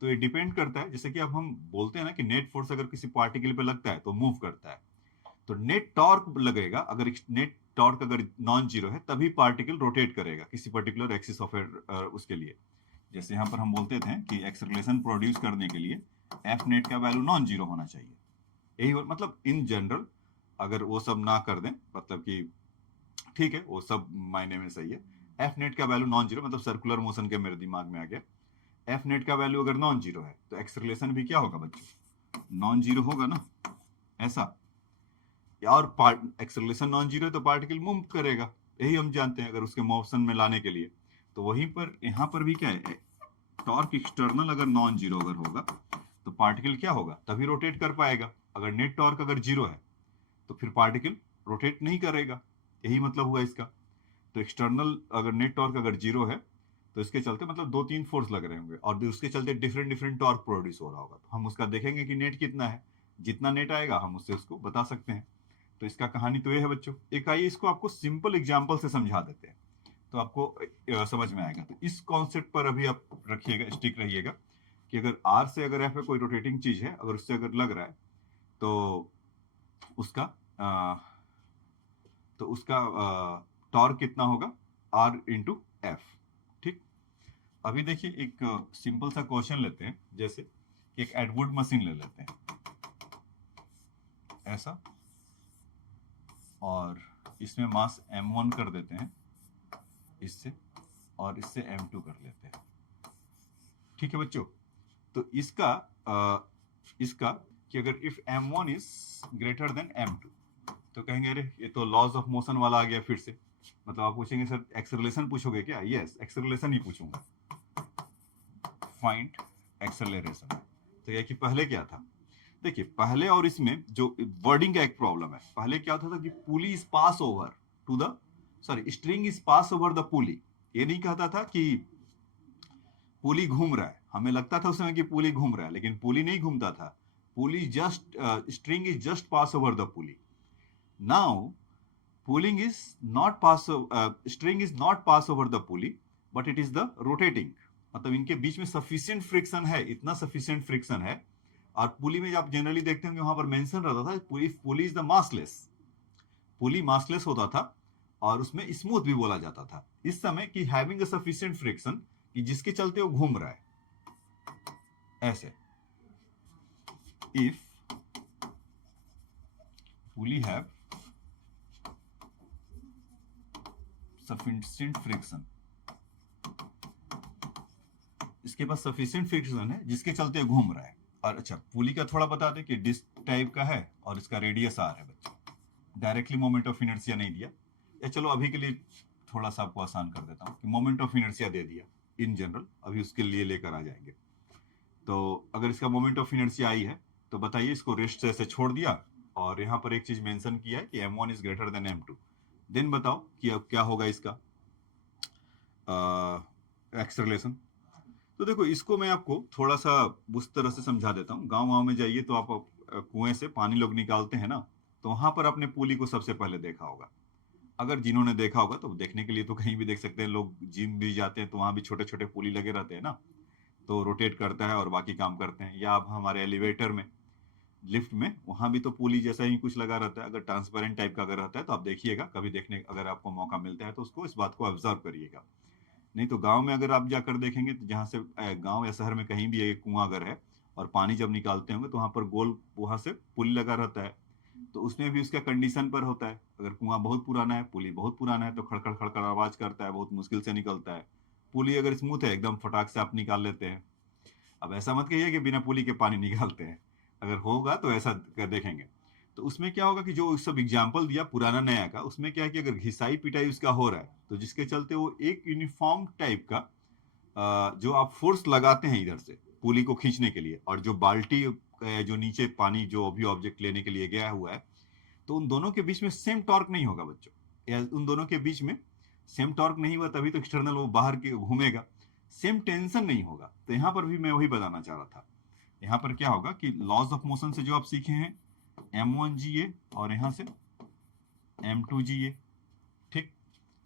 तो ये डिपेंड करता है, जैसे कि अब हम बोलते हैं ना कि नेट फोर्स अगर किसी पार्टिकल पे लगता है तो मूव करता है, तो नेट टॉर्क लगेगा, अगर नेट टॉर्क अगर नॉन जीरो है तभी पार्टिकल रोटेट करेगा किसी पर्टिकुलर एक्सिस ऑफ उसके लिए। जैसे यहाँ पर हम बोलते थे कि एक्सेलरेशन प्रोड्यूस करने के लिए एफ नेट का वैल्यू नॉन जीरो होना चाहिए, यही मतलब इन जनरल अगर वो सब ना कर दें, मतलब कि ठीक है वो सब मायने में सही है, एफ नेट का वैल्यू नॉन जीरो, मतलब सर्कुलर मोशन के मेरे दिमाग में आ गया, एफ नेट का वैल्यू अगर नॉन जीरो है तो एक्सेलरेशन भी क्या होगा बच्चों, नॉन जीरो होगा ना, ऐसा। और एक्सेलरेशन नॉन जीरो है तो पार्टिकल मूव करेगा, यही हम जानते हैं, अगर उसके मोशन में लाने के लिए। तो वहीं पर यहाँ पर भी क्या है, टॉर्क एक्सटर्नल अगर नॉन जीरो अगर होगा तो पार्टिकल क्या होगा, तभी रोटेट कर पाएगा। अगर नेट टॉर्क अगर जीरो है तो फिर पार्टिकल रोटेट नहीं करेगा, यही मतलब हुआ इसका। तो एक्सटर्नल अगर नेट टॉर्क अगर जीरो है तो इसके चलते मतलब 2-3 फोर्स लग रहे होंगे, और उसके चलते डिफरेंट डिफरेंट टॉर्क प्रोड्यूस हो रहा होगा, तो हम उसका देखेंगे कि नेट कितना है, जितना नेट आएगा हम उससे उसको बता सकते हैं। तो इसका कहानी तो ये है बच्चों। एक आइए इसको आपको सिंपल एग्जाम्पल से समझा देते हैं, तो आपको समझ में आएगा। तो इस कॉन्सेप्ट पर अभी आप रखिएगा, स्टिक रहिएगा, कि अगर आर से अगर एफ है कोई रोटेटिंग चीज है, अगर उससे अगर लग रहा है तो उसका टॉर्क कितना होगा, आर इंटू एफ। ठीक, अभी देखिए एक सिंपल सा क्वेश्चन लेते हैं, जैसे एक एडवुड मशीन ले लेते हैं ऐसा, और इसमें मास m1 कर देते हैं इससे, और इससे m2 कर लेते हैं। ठीक है बच्चों, तो इसका कि अगर if m1 is greater then m2, तो कहेंगे अरे ये तो लॉज ऑफ मोशन वाला आ गया फिर से, मतलब आप पूछेंगे सर एक्सेलरेशन पूछोगे क्या, यस एक्सेलरेशन ही पूछूंगा, फाइंड एक्सेलरेशन। तो यह कि पहले क्या था, देखिए पहले और इसमें जो वर्डिंग का एक प्रॉब्लम है, पहले क्या होता था कि pulley is pass over to the, sorry string is pass over the pulley, ये नहीं कहता था कि पुली घूम रहा है, हमें लगता था उस समय कि पुली घूम रहा है, लेकिन पुली नहीं घूमता था, pulley just string is just pass over the pulley. Now pulling is not pass, string is not pass over the pulley but it is the rotating, मतलब इनके बीच में सफिशिएंट फ्रिक्शन है, इतना सफिशिएंट फ्रिक्शन है। और पुली में आप जनरली देखते होंगे वहां पर मेंशन रहता था pulley is the massless, pulley massless होता था, और उसमें स्मूथ भी बोला जाता था इस समय कि हैविंग अ सफिशिएंट फ्रिक्शन, कि जिसके चलते वो घूम रहा है ऐसे। If pulley have sufficient friction, इसके पास सफिशिएंट फ्रिक्शन है जिसके चलते घूम रहा है। और अच्छा पुली का थोड़ा बता दें कि डिस्क टाइप का है और इसका रेडियस आर है बच्चों, डायरेक्टली मोमेंट ऑफ इनर्शिया नहीं दिया, या चलो अभी के लिए थोड़ा सा आपको आसान कर देता हूँ कि मोमेंट ऑफ इनर्शिया दे दिया इन जनरल, अभी उसके लिए लेकर आ जाएंगे। तो अगर इसका मोमेंट ऑफ इनर्शिया आई है तो बताइए, इसको रेस्ट से ऐसे छोड़ दिया, और यहाँ पर एक चीज मेंशन किया है कि m1 is greater then m2, then बताओ कि अब क्या होगा इसका एक्सेलरेशन। तो देखो इसको मैं आपको थोड़ा सा उस तरह से समझा देता हूँ। गाँव में जाइए तो आप कुएं से पानी लोग निकालते हैं ना, तो वहां पर आपने पुली को सबसे पहले देखा होगा। अगर जिन्होंने देखा होगा तो देखने के लिए तो कहीं भी देख सकते हैं, लोग जिम भी जाते हैं तो वहां भी छोटे छोटे पुली लगे रहते हैं ना, तो रोटेट करता है और बाकी काम करते हैं। या आप हमारे एलिवेटर में, लिफ्ट में, वहां भी तो पुली जैसा ही कुछ लगा रहता है। अगर ट्रांसपेरेंट टाइप का अगर रहता है तो आप देखिएगा कभी, देखने अगर आपको मौका मिलता है तो उसको, इस बात को ऑब्जर्व करिएगा। नहीं तो गांव में अगर आप जाकर देखेंगे तो जहाँ से गांव या शहर में कहीं भी एक कुआं अगर है और पानी जब निकालते होंगे तो वहां पर गोल वहां से पुली लगा रहता है, तो उसमें भी उसका कंडीशन पर होता है। अगर कुआं बहुत पुराना है, पुली बहुत पुराना है, तो खड़खड़ खड़खड़ आवाज करता है, बहुत मुश्किल से निकलता है। पुली अगर स्मूथ है एकदम फटाक से आप निकाल लेते हैं। अब ऐसा मत कहिए कि बिना पुली के पानी निकालते हैं, अगर होगा तो ऐसा कर देखेंगे। तो उसमें क्या होगा कि जो सब एग्जाम्पल दिया पुराना नया का, उसमें क्या है कि अगर घिसाई पिटाई उसका हो रहा है तो जिसके चलते वो एक यूनिफॉर्म टाइप का जो आप फोर्स लगाते हैं इधर से पुली को खींचने के लिए, और जो बाल्टी जो नीचे पानी जो अभी ऑब्जेक्ट लेने के लिए गया हुआ है, तो उन दोनों के बीच में सेम टॉर्क नहीं होगा बच्चों, या उन दोनों के बीच में सेम टॉर्क नहीं हुआ तभी तो एक्सटर्नल वो बाहर के घूमेगा, सेम टेंशन नहीं होगा। तो यहाँ पर भी मैं वही बताना चाह रहा था, यहाँ पर क्या होगा कि लॉज ऑफ मोशन से जो आप सीखे हैं m1GA और यहाँ से m2GA, ठीक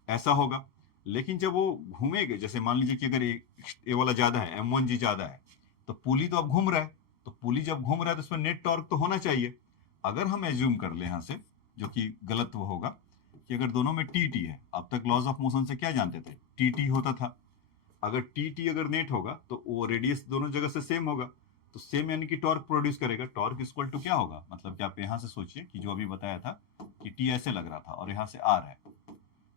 ऐसा होगा। लेकिन जब वो घूमेगा, जैसे मान लीजिए कि अगर ये वाला ज्यादा है, m1G ज्यादा है, तो पुली तो अब घूम रहा है, तो पुली जब घूम रहा है तो उसमें नेट टॉर्क तो होना चाहिए। अगर हम एज्यूम कर ले यहाँ से, जो कि गलत वो होगा, कि अगर दोनों में टी टी है, अब तक लॉज ऑफ मोशन से क्या जानते थे, टी टी होता था। अगर टी टी अगर नेट होगा तो वो रेडियस दोनों जगह से सेम होगा, तो सेम यानी कि टॉर्क प्रोड्यूस करेगा। टॉर्क इक्वल टू क्या होगा, मतलब कि आप यहाँ से सोचिए कि जो अभी बताया था कि टी ऐसे लग रहा था और यहाँ से आर है,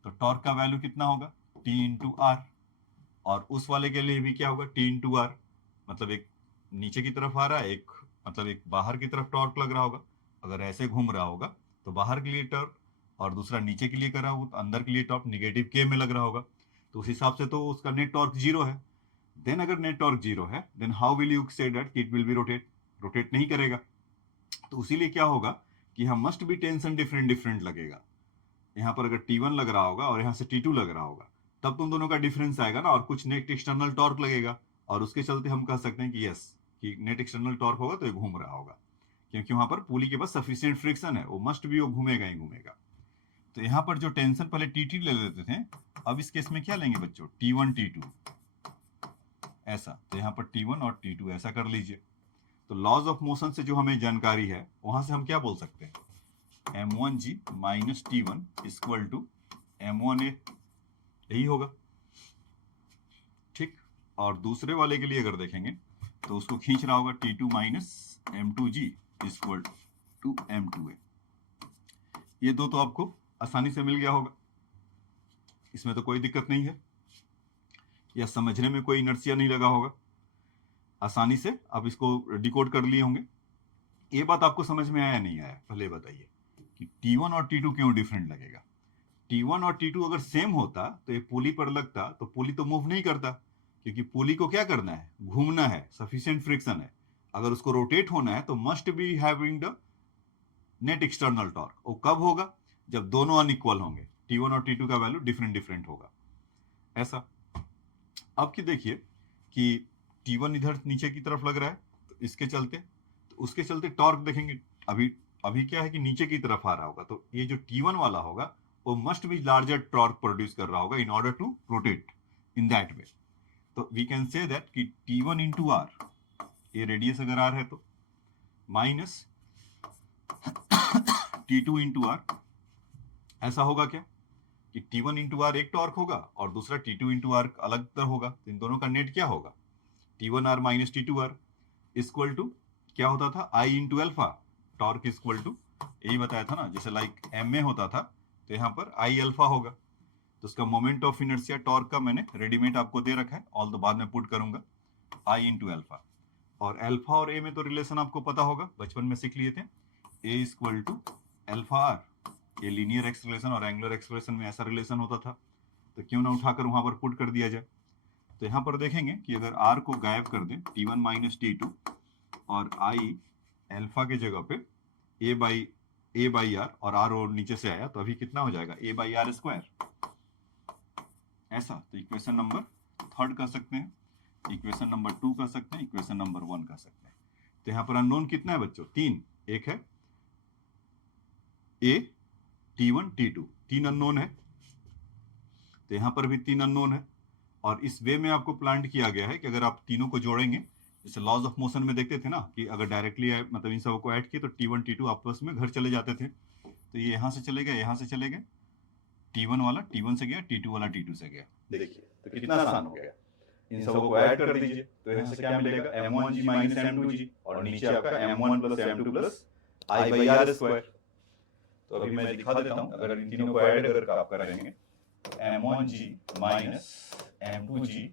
तो टॉर्क का वैल्यू कितना होगा, टी इंटू आर। और उस वाले के लिए भी क्या होगा, टी इंटू आर, मतलब एक नीचे की तरफ आ रहा है, एक मतलब एक बाहर की तरफ टॉर्क लग रहा होगा। अगर ऐसे घूम रहा होगा तो बाहर के लिए टॉर्क, और दूसरा नीचे के लिए कर रहा होगा तो अंदर के लिए टॉर्क निगेटिव के में लग रहा होगा। तो उस हिसाब से तो उसका नेट टॉर्क जीरो है। देन अगर नेट टॉर्क जीरो है, then how will you say that it will be rotate, rotate नहीं करेगा। तो उसीलिए क्या होगा कि हम must be tension different different लगेगा। यहाँ पर अगर T1 लग रहा होगा और यहाँ से T2 लग रहा होगा, तब तुम दोनों का डिफरेंस आएगा ना, और कुछ नेट एक्सटर्नल टॉर्क लगेगा, और उसके चलते हम कह सकते हैं कि यस, कि नेट एक्सटर्नल टॉर्क होगा तो ये घूम रहा होगा, क्योंकि वहां पर पुली के पास सफिशिएंट फ्रिक्शन है, वो मस्ट भी वो घूमेगा ही घूमेगा। तो यहाँ पर जो टेंशन पहले टी ले लेते थे, अब इस केस में क्या लेंगे बच्चों, T1 T2 ऐसा। तो यहाँ पर T1 और T2 ऐसा कर लीजिए। तो लॉज ऑफ मोशन से जो हमें जानकारी है वहां से हम क्या बोल सकते हैं, m1G minus T1 equal to m1A, यही होगा, ठीक। और दूसरे वाले के लिए अगर देखेंगे तो उसको खींच रहा होगा T2 minus m2G equal to m2A। ये दो तो आपको आसानी से मिल गया होगा, इसमें तो कोई दिक्कत नहीं है, या समझने में कोई इनर्सिया नहीं लगा होगा, आसानी से आप इसको डिकोड कर लिए होंगे। ये बात आपको समझ में आया नहीं आया, पहले बताइए कि T1 और T2 क्यों डिफरेंट लगेगा। T1 और T2 अगर सेम होता तो ये पुली पर लगता, तो पुली तो मूव नहीं करता, क्योंकि पुली को क्या करना है, घूमना है, सफिशिएंट फ्रिक्शन है। अगर उसको रोटेट होना है तो must be having the net external torque. वो कब होगा, जब दोनों अनइक्वल होंगे, T1 और T2 का वैल्यू डिफरेंट डिफरेंट होगा, ऐसा। अब की देखिए कि T1 इधर नीचे की तरफ लग रहा है, तो इसके चलते, तो उसके चलते टॉर्क देखेंगे, अभी अभी क्या है कि नीचे की तरफ आ रहा होगा, तो ये जो T1 वाला होगा वो must be larger torque produce कर रहा होगा in order to rotate in that way. तो वी कैन से दैट कि T1 इंटू आर, ये रेडियस अगर आर है तो, माइनस T2 इंटू आर, ऐसा होगा क्या कि T1 इंटू आर एक टॉर्क होगा और दूसरा T2 इंटू आर अलग तरह होगा, तो इन दोनों का नेट क्या होगा, T1 R minus T2 R equal to क्या होता था, I into alpha. Torque equal to, यही बताया था ना, जैसे लाइक एम में होता था, तो यहाँ पर आई अल्फा होगा। तो उसका मोमेंट ऑफ इनर्शिया टॉर्क का मैंने रेडीमेड आपको दे रखा है, ऑल तो बाद में पुट करूंगा, आई इंटू एल्फा। और एल्फा और ए में तो रिलेशन आपको पता होगा, बचपन में सीख लिए थे, ए इक्वल टू एल्फा आर। ये लीनियर एक्सलेशन और एंगुलर एक्सलेशन में ऐसा रिलेशन होता था, तो क्यों ना उठाकर वहां पर पुट कर दिया जाए। तो यहाँ पर देखेंगे कि अगर आर को गायब कर दें, T1 माइनस T2, और आई एल्फा के जगह पे ए बाई आर, और आर और नीचे से आया तो अभी कितना हो जाएगा, ए बाई आर स्क्वायर, ऐसा। तो इक्वेशन नंबर थर्ड कर सकते हैं, इक्वेशन नंबर 2 कर सकते हैं, इक्वेशन नंबर 1 कर सकते हैं। तो यहाँ पर अननोन कितना है बच्चों, 3, एक है ए, T1 T2, 3 अननोन है। तो यहाँ पर भी 3 अननोन है, और इस वे में आपको प्लान किया गया है कि अगर आप तीनों को जोड़ेंगे, जैसे लॉज ऑफ मोशन में देखते थे ना कि अगर डायरेक्टली मतलब इन सबको ऐड किए तो T1 T2 आपस में घर चले जाते थे, तो ये यहाँ से चले गए, यहाँ से चले गए, T1 वाला T1 से गया, T2 वाला T2 से गया। देखिए तो कितना आसान हो गया, इन सबको को ऐड कर दीजिए, तो यहाँ से क्या मिलेगा, m1G माइनस m2G, और नीचे आपका m1 plus m2 plus I by R square. तो अभी मैं दिखा देता हूँ, अगर इन तीनों को ऐड अगर आप करेंगे, m1G minus m2G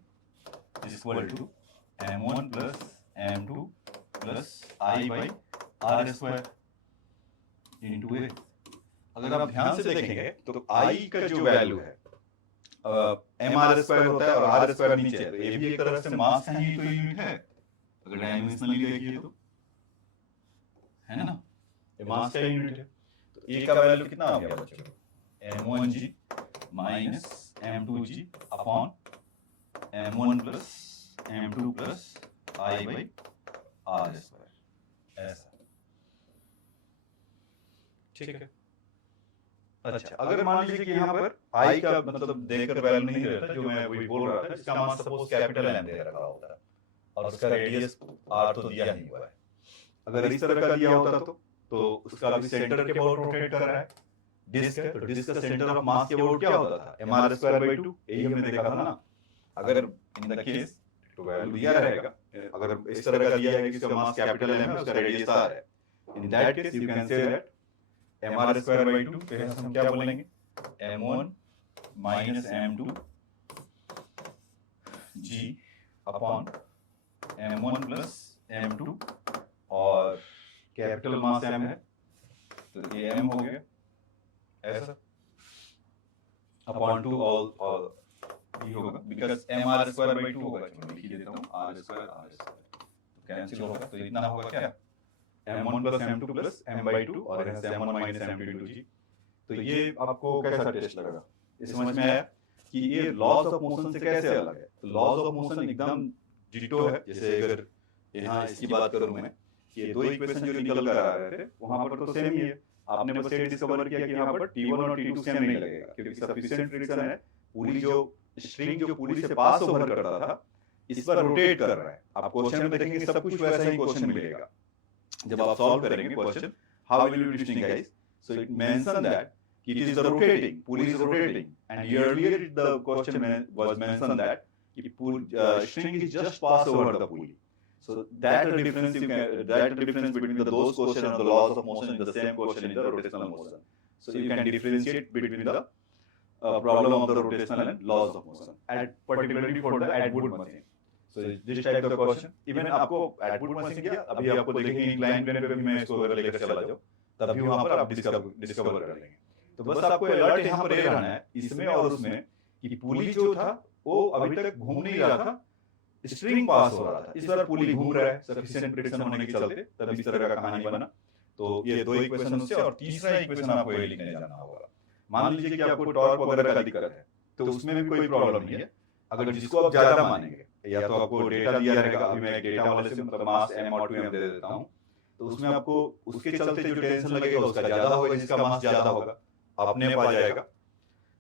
equal to m1 plus m2 plus I by R square. Into A. अगर आप ध्यान से देखेंगे तो आई का जो वैल्यू है एम आर स्क्वायर होता है और आर स्क्वायर नीचे है, तो ये भी एक तरह से मास का ही तो यूनिट है अगर डायमेंशनली देखिए तो, है ना, ये मास का यूनिट है। तो ए का वैल्यू कितना आ गया बच्चों, m1g minus m2g upon m1 plus m2 plus I by R square, ऐसा, ठीक है। अच्छा, अगर मान लीजिए कि यहाँ पर आई का मतलब देकर वैल्यू नहीं रहता, जो मैं वही बोल रहा था, इसका मान सपोज कैपिटल एम दे रखा होता है और उसका रेडियस आर तो दिया ही हुआ है। अगर इस तरह का दिया होता तो उसका भी सेंटर के अबाउट रोटेट कर रहा है, डिस्क है, तो डिस्क का सेंटर ऑफ मास के अबाउट क्या होता था, एम आर स्क्वायर बाई 2, यही हमने देखा था ना। अगर इन द केस तो वैल्यू दिया रहेगा, अगर इस तरह का दिया है कि इसका मास कैपिटल एम है, उसका रेडियस आर है, इन that case you can say that mr square by 2 पे हम क्या बोलेंगे, m1 minus m2 g upon m1 plus m2 और कैपिटल मास m है तो ये m हो गया, ऐसा, अपॉन 2 ऑल ये होगा बिकॉज़ mr स्क्वायर बाई 2 होगा, चलो लिख देता हूं r स्क्वायर तो कैंसिल होगा, तो इतना होगा क्या, m1 plus m2 plus m by 2 और यहाँ से m1 minus m2 into g। तो ये आपको कैसा टेस्ट लगा, ये समझ में आया कि ये लॉज ऑफ मोशन से कैसे अलग है। तो लॉज ऑफ मोशन एकदम डिटो है, जैसे अगर यहाँ इसकी बात करूं मैं, ये दो इक्वेशन जो निकल कर आ रहे थे वहां पर तो सेम ही है, आपने बस ये डिस्कवर किया कि यहाँ पर T1 और T2 सेम नहीं लगेगा क्योंकि सफिशिएंट फ्रिक्शन है, पूरी जो स्ट्रिंग जो पूरी से पास ओवर करता था इस पर रोटेट कर रहा है। आप क्वेश्चन में देखेंगे सब कुछ वैसा ही क्वेश्चन मिलेगा जब आप सॉल्व करेंगे question, how will you distinguish, so it mention that it is the rotating, pulley is rotating, and earlier the question was mentioned that string is just pass over the pulley. So that the difference you can, that the difference between those question and the laws of motion is the same question in the rotational motion. So you can differentiate between the problem of the rotational and laws of motion, at particularly for the Atwood machine. So this type of question, even आपको Atwood machine क्या, अभी आपको देखेंगे inclined plane पे भी मैं इसको अगर लेकर चला जाऊँ तब भी वहाँ पर आप डिस्कवर कर लेंगे। तो बस आपको अलर्ट यहाँ पर रहना है इसमें और उसमें कि पुली जो था वो अभी तक घूम नहीं रहा था, स्ट्रिंग पास हो रहा था, इस बार पुली घूम रहा है सफिशिएंट फ्रिक्शन होने के चलते, तब इस तरह का कहानी बना। तो ये दो इक्वेशन उससे, और तीसरा इक्वेशन आपको ये लिखने जाना होगा। मान लीजिए कि आपको टॉर्क वगैरह का दिक्कत है तो उसमें भी कोई प्रॉब्लम नहीं है, अगर जिसको आप ज्यादा मानेंगे, या तो आपको डेटा दिया रहेगा, अभी मैं डेटा वाले से मतलब मास m और 2m दे देता हूँ, तो उसमें आपको उसके चलते जो टेंशन लगेगा उसका ज्यादा होगा, जिसका मास ज्यादा होगा अपने पा जाएगा,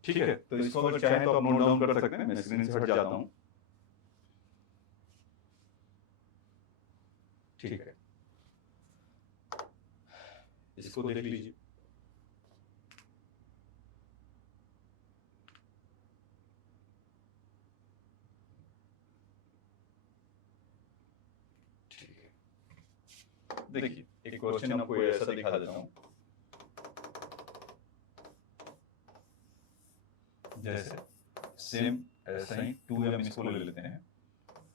ठीक है। तो इसको अगर चाहें तो आप नोट डाउन कर सकते हैं, मैं स्क्रीन से हट जाता हूं, ठीक है, इसको देख लीजिए। ठीक है, देखिए एक क्वेश्चन आपको ऐसा दिखा देता हूं, जैसे सेम ऐसा ही 2m इसको ले लेते हैं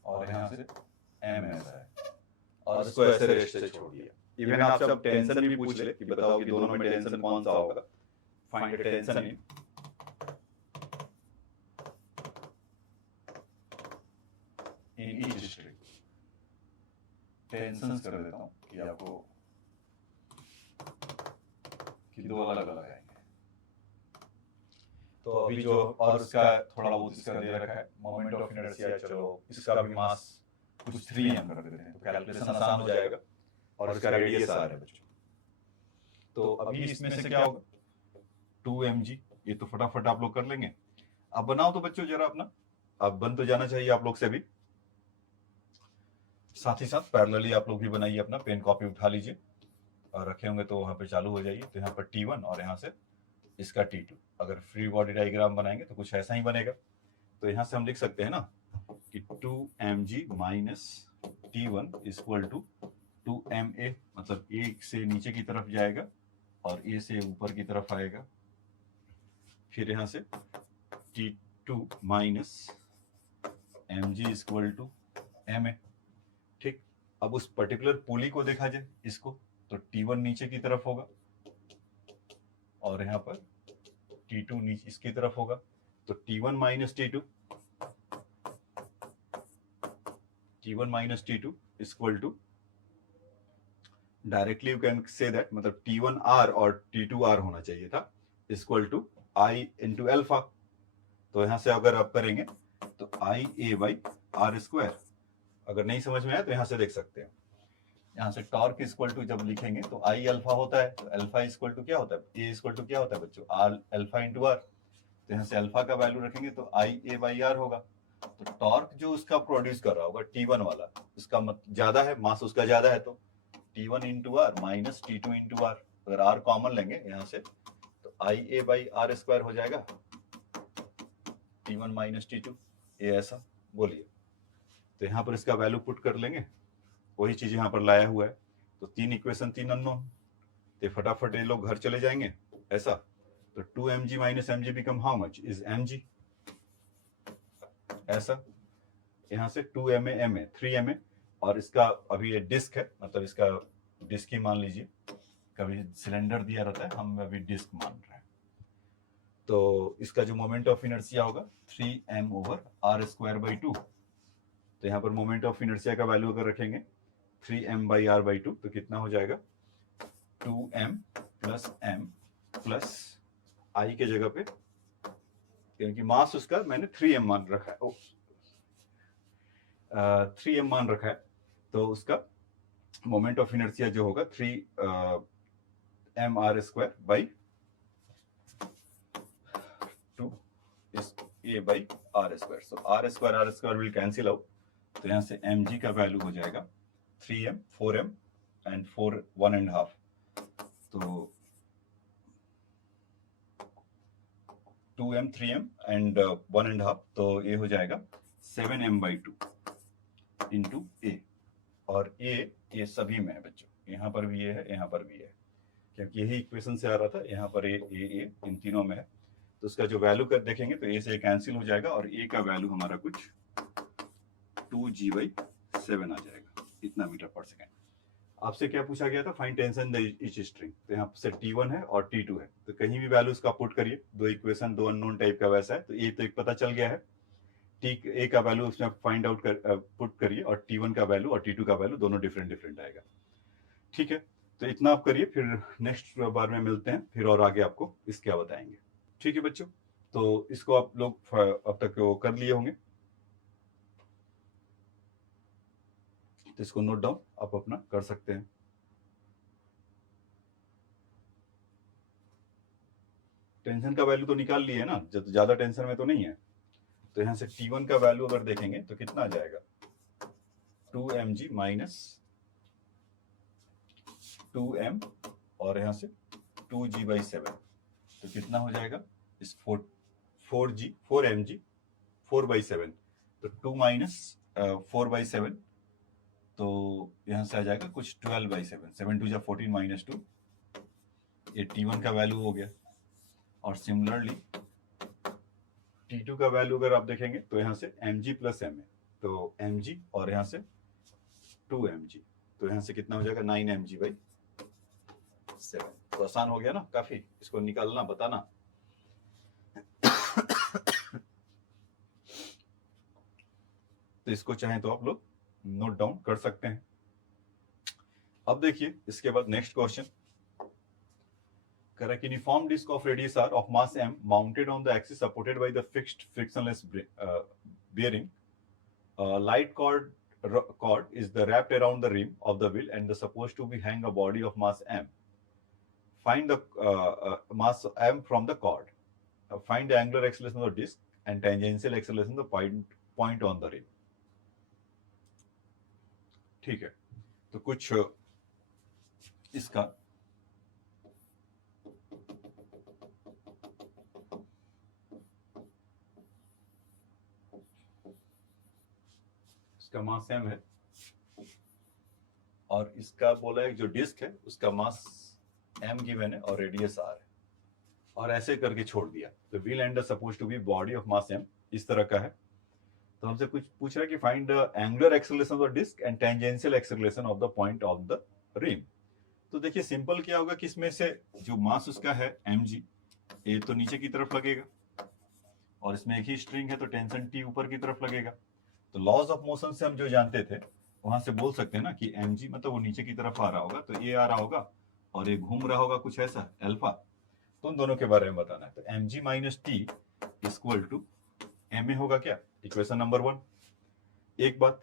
और यहाँ से m ऐसा है और इसको ऐसे रेस्ट से छोड़ दिया। इवन आपसे अब टेंशन भी पूछ ले कि बताओ कि दोनों में टेंशन कौन सा होगा, find tension in each string. Tensions कर देता हूँ कि आपको कि दो अलग अलग आएंगे। तो अभी जो और उसका थोड़ा बहुत इसका दे रखा है मोमेंट ऑफ इनर्शिया, चलो इसका भी मास कुछ 3m कर देते हैं तो कैलकुलेशन आसान हो जाएगा, और इसका रेडियस आ रहा है बच्चों। तो अभी इसमें से क्या होगा 2mg, ये तो फटाफट आप लोग कर लेंगे। अब बनाओ तो बच्चों जरा अपना, अब बन तो जाना चाहिए आप लोग से भी, साथ ही साथ पैरेलली आप लोग भी बनाइए अपना, पेन कॉपी उठा लीजिए और रखे होंगे तो वहां पे चालू हो जाइए। तो यहाँ पर T1 और यहाँ से इसका T2, अगर फ्री बॉडी डायग्राम बनाएंगे तो कुछ ऐसा ही बनेगा। तो यहाँ से हम लिख सकते हैं ना कि 2mg minus T1 equal to 2ma, मतलब a से नीचे की तरफ जाएगा और a से ऊपर की तरफ आएगा, फिर यहाँ से T2 minus mg equal to ma, ठीक। अब उस पर्टिकुलर पुली को देखा जाए इसको, तो T1 नीचे की तरफ होगा और यहाँ पर T2 नीचे इसकी तरफ होगा, तो T1 minus T2 equal to directly you can say that, मतलब T1R और T2R होना चाहिए था, equal to I into alpha. तो यहां से अगर आप करेंगे तो IA/R²। अगर नहीं समझ में आया तो यहां से देख सकते हैं, यहां से टॉर्क इक्वल टू जब लिखेंगे तो I अल्फा होता है, तो अल्फा इक्वल टू क्या होता है, A इक्वल टू क्या होता है बच्चों, R अल्फा इंटू आर। तो यहाँ से अल्फा का वैल्यू रखेंगे तो IA/R होगा। तो टॉर्क जो उसका प्रोड्यूस कर रहा होगा T1 वाला, उसका ज्यादा है, मास उसका ज्यादा है, तो T1 into R minus T2 into R. अगर R कॉमन लेंगे यहाँ से तो IA/R² हो जाएगा, T1 माइनस T2, ये ऐसा बोलिए। तो यहाँ पर इसका वैल्यू पुट कर लेंगे, वही चीज यहाँ पर लाया हुआ है। तो 3 इक्वेशन 3 अननोन, तो फटाफट ये लोग घर चले जाएंगे ऐसा। तो 2mg minus mg become how much is mg, ऐसा। यहाँ से 2ma ma 3ma, और इसका अभी ये डिस्क है, मतलब इसका डिस्क ही मान लीजिए, कभी सिलेंडर दिया रहता है, हम अभी डिस्क मान रहे हैं। तो इसका जो मोमेंट ऑफ इनर्शिया होगा 3m/r²/2। तो यहाँ पर मोमेंट ऑफ इनर्शिया का वैल्यू अगर रखेंगे 3m/r/2 तो कितना हो जाएगा, 2m plus m plus I के जगह पे, क्योंकि मास उसका मैंने 3m मान रखा है, 3m मान रखा है, तो उसका मोमेंट ऑफ इनर्शिया जो होगा 3m/r²/2 is A/r²। So r² will cancel out, तो यहाँ से mg का वैल्यू हो जाएगा 3m 4m एंड 4 1.5, तो 2m 3m एंड 1.5, तो ये हो जाएगा 7m/2 इंटू ए। और ये सभी में है बच्चों, यहाँ पर भी ये है, यहाँ पर भी है, क्योंकि यही इक्वेशन से आ रहा था, यहाँ पर ए इन तीनों में है। तो उसका जो वैल्यू कर देखेंगे तो ए से कैंसिल हो जाएगा, और ए का वैल्यू हमारा कुछ 2g/7 आ जाएगा, इतना मीटर पर सेकेंड। आपसे क्या पूछा गया था, find tension the each string. तो यहाँ से T1 है और T2 है, तो कहीं भी वैल्यू उसका पुट करिए, दो इक्वेशन दो अननोन टाइप का वैसा है। तो ये तो एक पता चल गया है, ए का वैल्यू उसमें फाइंड आउट कर पुट करिए, और T1 का वैल्यू और T2 का वैल्यू दोनों डिफरेंट आएगा। ठीक है, तो इतना आप करिए, फिर नेक्स्ट बार में मिलते हैं, फिर और आगे आपको इस क्या बताएंगे। ठीक है बच्चों, तो इसको आप लोग अब तक कर लिए होंगे, तो इसको नोट डाउन आप अपना कर सकते हैं। टेंशन का वैल्यू तो निकाल लिए है ना, ज्यादा टेंशन में तो नहीं है। तो यहाँ से T1 का वैल्यू अगर देखेंगे तो कितना आ जाएगा, 2mg माइनस 2m और यहाँ से 2g/7, तो कितना हो जाएगा, इस 4mg 4/7, तो 2 माइनस 4/7, तो यहाँ से आ जाएगा कुछ 12/7, 7 2 14 माइनस 2, ये T1 का वैल्यू हो गया। और सिमिलरली T2 का वैल्यू अगर आप देखेंगे तो यहाँ से mg प्लस m है, तो mg और यहाँ से 2mg, तो यहाँ से कितना हो जाएगा 9mg/7। तो आसान हो गया ना काफी, इसको निकालना बताना। तो इसको चाहे तो आप लोग नोट डाउन कर सकते हैं। अब देखिए इसके बाद next question, correct uniform disk of radius r of mass m mounted on the axis supported by the fixed frictionless bearing. Light cord is the wrapped around the rim of the wheel and the supposed to be hang a body of mass m. Find the mass m from the cord. Find the angular acceleration of the disk and tangential acceleration of the point on the rim. ठीक है, तो कुछ इसका मास m है, और इसका बोला है जो डिस्क है उसका मास m गिवन है और रेडियस r है, और ऐसे करके छोड़ दिया। तो wheel and suppose to be body of mass m इस तरह का है। तो हमसे कुछ पूछ रहा है कि find the angular acceleration of the disc and tangential acceleration of the point of the rim. तो देखिए सिंपल क्या होगा कि इसमें से जो मास उसका है mg, ए तो नीचे की तरफ लगेगा और इसमें एक ही स्ट्रिंग है तो टेंशन टी ऊपर की तरफ लगेगा। तो लॉज ऑफ मोशन से हम जो जानते थे वहां से बोल सकते हैं ना कि mg मतलब वो नीचे की तरफ आ रहा होगा, तो ये आ रहा होगा और ये घूम रहा होगा कुछ ऐसा अल्फा। तो उन दोनों के बारे में बताना है। तो mg minus T equal to ma होगा क्या, इक्वेशन नंबर 1। एक बात,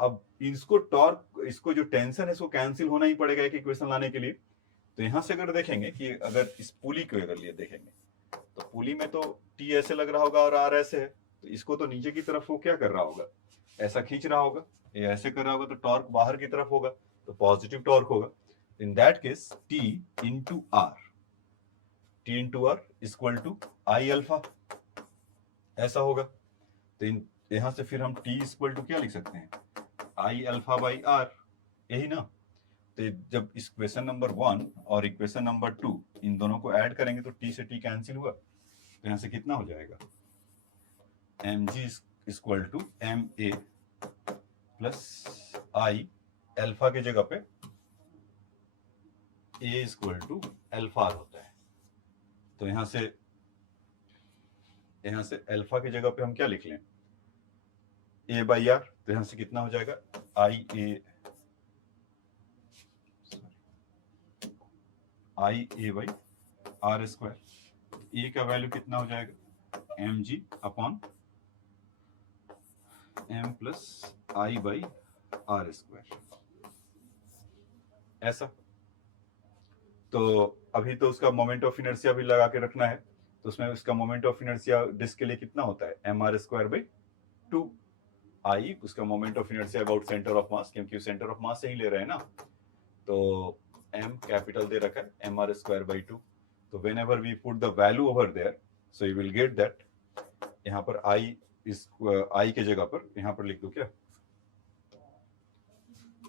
अब इसको टॉर्क, इसको जो टेंशन है इसको कैंसिल होना ही पड़ेगा एक इक्वेशन लाने के लिए। तो यहां से अगर देखेंगे कि अगर इस पुली को अगर लिए देखेंगे तो पुली में तो टी ऐसे लग रहा होगा और आर ऐसे है, तो इसको तो नीचे की तरफ वो क्या कर रहा होगा, ऐसा खींच रहा होगा, ये ऐसे कर रहा होगा, तो टॉर्क बाहर की तरफ होगा, तो पॉजिटिव टॉर्क होगा। In that case T into R, T into R equal to I alpha, ऐसा होगा। तो यहां से फिर हम टी इक्वल टू क्या लिख सकते हैं, आई अल्फा बाई आर, यही ना। तो जब इक्वेशन नंबर 1 और इक्वेशन नंबर 2 इन दोनों को ऐड करेंगे तो टी से टी कैंसिल हुआ, तो यहां से कितना हो जाएगा, M G equal to M A plus I, alpha की जगह पे ए इक्वल टू अल्फा होता है। तो यहां से अल्फा की जगह पे हम क्या लिख लें, ए बाई आर। तो यहां से कितना हो जाएगा, I A by R square. A का वैल्यू कितना हो जाएगा, M G upon M plus I by R square, ऐसा। तो अभी तो उसका मोमेंट ऑफ इनर्शिया भी लगा के रखना है, तो उसमें उसका मोमेंट ऑफ इनर्शिया डिस्क के लिए कितना होता है, एम आर स्क्वायर बाई 2 आई, उसका moment of inertia about centre of mass, क्योंकि सेंटर ऑफ मास से ही ले रहे हैं ना। तो एम कैपिटल दे रखा है, एम आर स्क्वायर बाई 2। तो whenever we put the value over there, so you will get that, यहाँ पर आई इस आई के जगह पर यहाँ पर लिख दो क्या,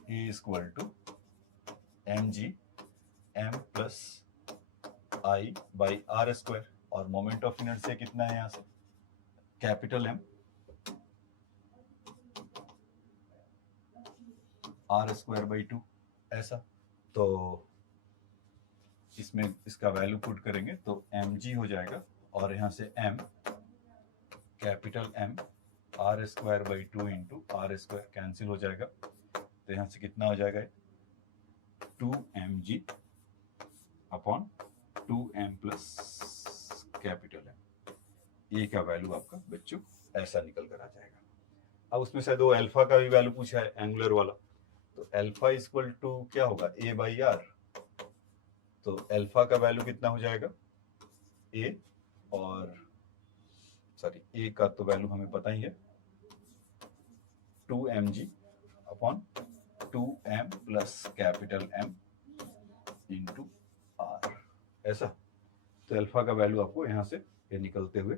E equal to M G M plus I by R square, और मोमेंट ऑफ इनर्शिया कितना है यहाँ से, capital M R square by 2, ऐसा। तो इसमें इसका वैल्यू पुट करेंगे तो एम जी हो जाएगा, और यहाँ से M capital M R square by 2 into R square cancel हो जाएगा। तो यहाँ से कितना हो जाएगा, 2mg upon 2m plus capital M. A का वैल्यू आपका बच्चों ऐसा निकल कर आ जाएगा। अब उसमें से दो अल्फा का भी वैल्यू पूछा है, एंगुलर वाला। तो अल्फा इक्वल टू क्या होगा, ए बाई आर। तो अल्फा का वैल्यू कितना हो जाएगा, ए, और सॉरी ए का तो वैल्यू हमें पता ही है, 2mg upon 2m plus capital M into R, ऐसा। तो अल्फा का वैल्यू आपको यहां से ये निकलते हुए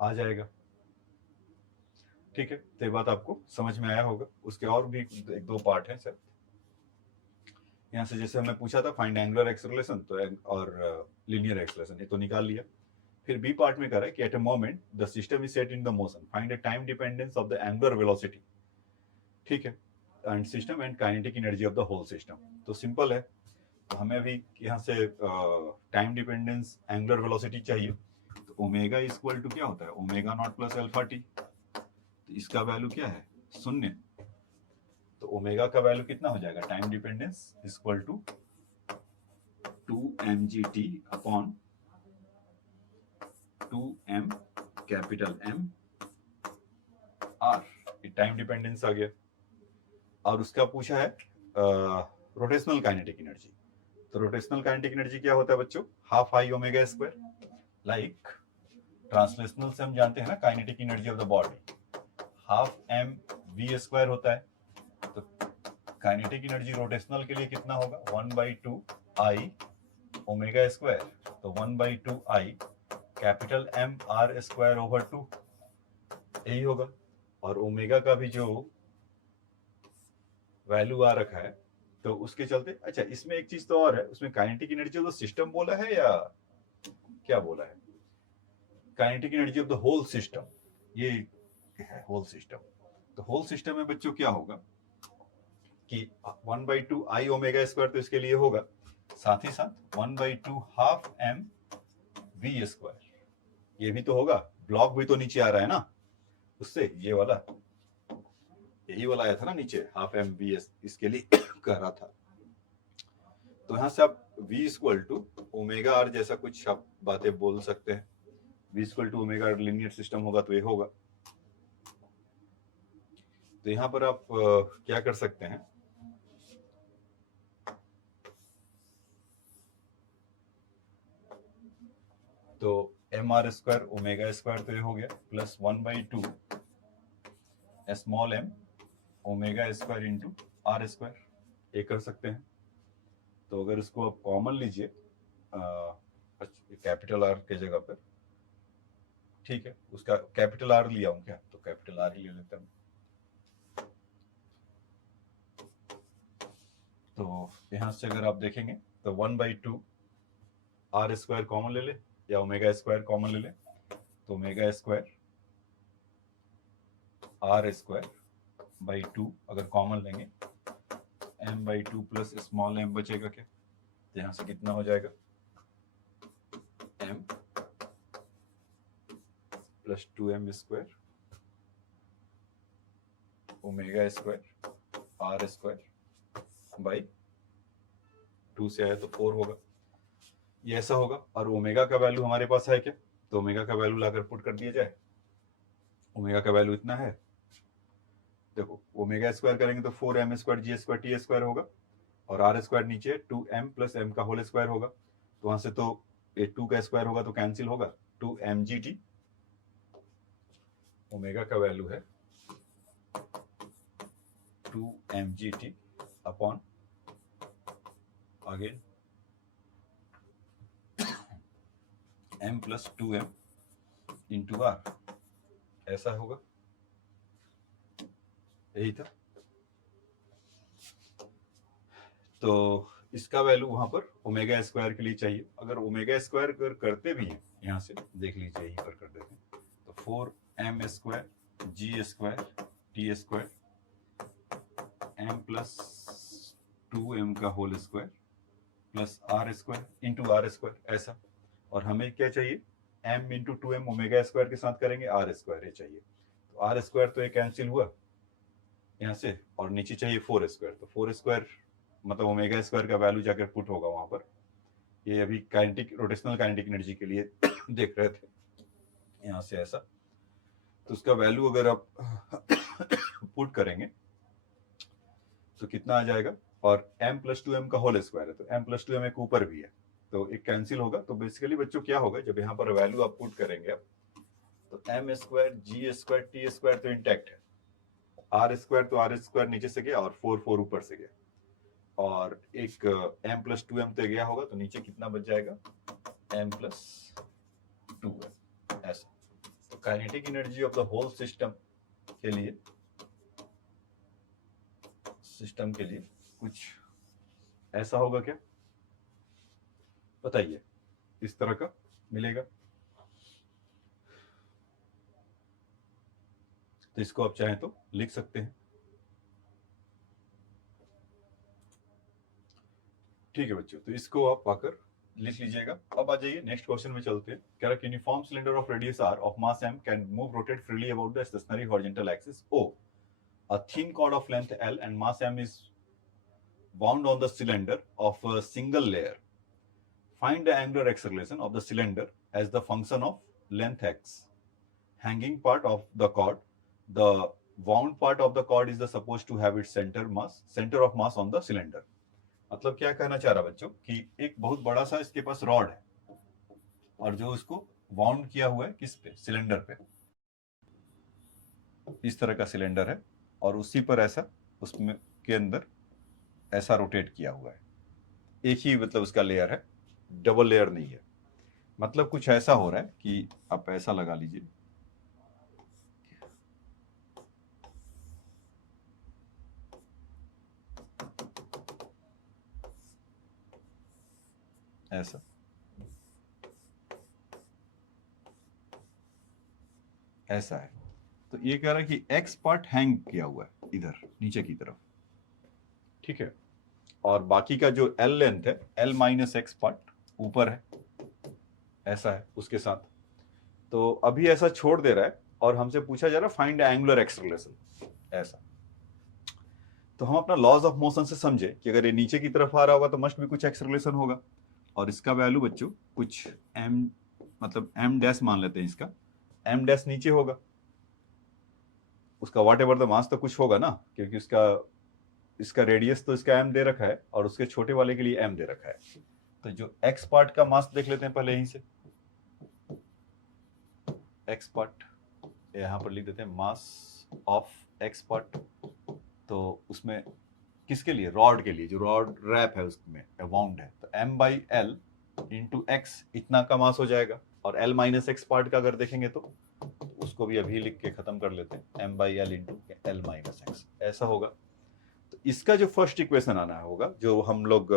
आ जाएगा। ठीक है, तो ये बात आपको समझ में आया होगा। उसके और भी एक दो पार्ट हैं सर। यहाँ से जैसे हमें पूछा था फाइंड एंगुलर एक्सेलरेशन, तो और लीनियर एक्सेलरेशन, ये तो निकाल लिया। फिर बी पार्ट में कह रहा है कि at a moment the system is set in the motion, find the time dependence of the angular velocity. ठीक है, and system and kinetic energy of the whole system. तो सिंपल है, तो हमें अभी यहाँ से टाइम डिपेंडेंस एंगुलर वेलोसिटी चाहिए। तो ओमेगा इक्वल टू क्या होता है, omega naught plus alpha T. तो इसका वैल्यू क्या है, 0। तो ओमेगा का वैल्यू कितना हो जाएगा, time dependence equal to 2mgt upon 2m capital M R. Time dependence आ गया। और उसका पूछा है रोटेशनल काइनेटिक एनर्जी। तो रोटेशनल काइनेटिक एनर्जी क्या होता है बच्चों, half I omega square. Like translational से हम जानते हैं ना, kinetic energy of the body half M V square होता है। तो काइनेटिक एनर्जी रोटेशनल के लिए कितना होगा, 1/2 आई ओमेगा स्क्वायर। तो 1/2 I capital M R square over 2, यही होगा। और ओमेगा का भी जो वैल्यू आ रखा है, तो उसके चलते अच्छा इसमें एक चीज तो और है, उसमें kinetic energy of the system बोला है या क्या बोला है, kinetic energy of the whole system, ये है होल सिस्टम। तो होल सिस्टम में बच्चों क्या होगा, कि 1/2 आई ओमेगा स्क्वायर तो इसके लिए होगा, साथ ही साथ 1/2 हाफ एम वी स्क्वायर ये भी तो होगा, ब्लॉक भी तो नीचे आ रहा है ना उससे, ये वाला यही वाला आया था ना नीचे, हाफ एम वी एस इसके लिए कह रहा था। तो यहां से आप v equal to omega R जैसा कुछ आप बातें बोल सकते हैं, v equal to omega R linear system होगा तो ये होगा। तो यहां पर आप क्या कर सकते हैं, तो M R square omega square तो ये हो गया, plus 1/2 small M omega square into R square, ये कर सकते हैं। तो अगर इसको आप कॉमन लीजिए कैपिटल आर के जगह पर, ठीक है, उसका कैपिटल आर लिया हूं क्या, तो कैपिटल आर ही ले लेता हूं। तो यहां से अगर आप देखेंगे तो 1/2 आर स्क्वायर कॉमन ले ले या ओमेगा स्क्वायर कॉमन ले ले, तो omega square R square by 2 अगर कॉमन लेंगे, m/2 प्लस स्मॉल m बचेगा क्या, तो यहां से कितना हो जाएगा, m plus 2m square omega square R square by 2 से आया तो 4 होगा, ये ऐसा होगा। और ओमेगा का वैल्यू हमारे पास है क्या, तो ओमेगा का वैल्यू लाकर पुट कर दिया जाए, ओमेगा का वैल्यू इतना है, देखो ओमेगा स्क्वायर करेंगे तो 4m square G square T square होगा, और आर स्क्वायर नीचे 2m प्लस m का होल स्क्वायर होगा, तो वहां से तो ये 2 का स्क्वायर होगा तो कैंसिल होगा, 2mgt, ओमेगा का वैल्यू है 2mgt upon again m plus 2m into R, ऐसा होगा, यही था। तो इसका वैल्यू वहां पर ओमेगा स्क्वायर के लिए चाहिए, अगर ओमेगा स्क्वायर करते भी हैं यहां से देख लीजिए, यहीं पर कर देते हैं, तो 4m square G square T square m plus 2m का whole square plus R square into R square, ऐसा। और हमें क्या चाहिए, m into 2m omega square के साथ करेंगे आर स्क्वायर ये चाहिए, तो आर स्क्वायर तो ये कैंसिल हुआ यहाँ से, और नीचे चाहिए 4 स्क्वायर, तो 4 स्क्वायर मतलब ओमेगा स्क्वायर का वैल्यू जाकर पुट होगा वहां पर, ये अभी काइनेटिक रोटेशनल काइनेटिक एनर्जी के लिए देख रहे थे यहाँ से ऐसा। तो उसका वैल्यू अगर आप पुट करेंगे तो कितना आ जाएगा, और m प्लस 2m का होल स्क्वायर है तो m प्लस 2m एक ऊपर भी है, तो एक कैंसिल होगा। तो बेसिकली बच्चों क्या होगा, जब यहाँ पर वैल्यू आप पुट करेंगे आप, तो m square G square T square तो इंटैक्ट है, आर स्क्वायर तो आर स्क्वायर नीचे से गया और 4 ऊपर से गया, और एक m प्लस 2m तो गया होगा, तो नीचे कितना बच जाएगा, m प्लस 2m, ऐसा। तो kinetic energy of the whole system के लिए कुछ ऐसा होगा क्या, बताइए, इस तरह का मिलेगा। तो इसको आप चाहें तो लिख सकते हैं, ठीक है बच्चों, तो इसको आप आकर लिख लीजिएगा। अब आ जाइए नेक्स्ट क्वेश्चन में चलते हैं। कह रहा uniform cylinder of radius r of mass m can move rotate freely about the stationary horizontal axis o, a thin cord of length l and mass m is wound on the cylinder of a single layer. Find the angular acceleration of the cylinder as the function of length x. Hanging part of the cord, the wound part of the cord is the supposed to have its center of mass on the cylinder. मतलब क्या कहना चाह रहा बच्चों कि एक बहुत बड़ा सा इसके पास रॉड है और जो उसको वाउंड किया हुआ है किस पे, सिलेंडर पे, इस तरह का सिलेंडर है और उसी पर ऐसा उसमें के अंदर ऐसा रोटेट किया हुआ है, एक ही मतलब उसका लेयर है, डबल लेयर नहीं है। मतलब कुछ ऐसा हो रहा है कि आप ऐसा लगा लीजिए, ऐसा ऐसा है। तो ये कह रहा है कि एक्स पार्ट हैंग किया हुआ है इधर नीचे की तरफ, ठीक है, और बाकी का जो L लेंथ है, L माइनस एक्स पार्ट ऊपर है, ऐसा है उसके साथ। तो अभी ऐसा छोड़ दे रहा है और हमसे पूछा जा रहा है फाइंड एंगुलर एक्सेलरेशन, ऐसा। तो हम अपना लॉज ऑफ मोशन से समझे कि अगर ये नीचे की तरफ आ रहा होगा तो मस्ट भी कुछ एक्सेलरेशन होगा, और इसका वैल्यू बच्चों कुछ m, मतलब m डैश मान लेते हैं, इसका m डैश नीचे होगा, उसका वॉट एवर द मास तो कुछ होगा ना, क्योंकि इसका रेडियस तो इसका m दे रखा है और उसके छोटे वाले के लिए m दे रखा है। तो जो x पार्ट का मास देख लेते हैं पहले यहीं से, x पार्ट यहां पर लिख देते हैं मास ऑफ x पार्ट। तो उसमें किसके लिए, रॉड के लिए, जो रॉड रैप है उसमें वाउंड है, तो m by L into x इतना का मास हो जाएगा। और l माइनस एक्स पार्ट का अगर देखेंगे तो उसको भी अभी लिख के खत्म कर लेते हैं, m by L into L minus x, ऐसा होगा। तो इसका जो फर्स्ट इक्वेशन आना होगा, जो हम लोग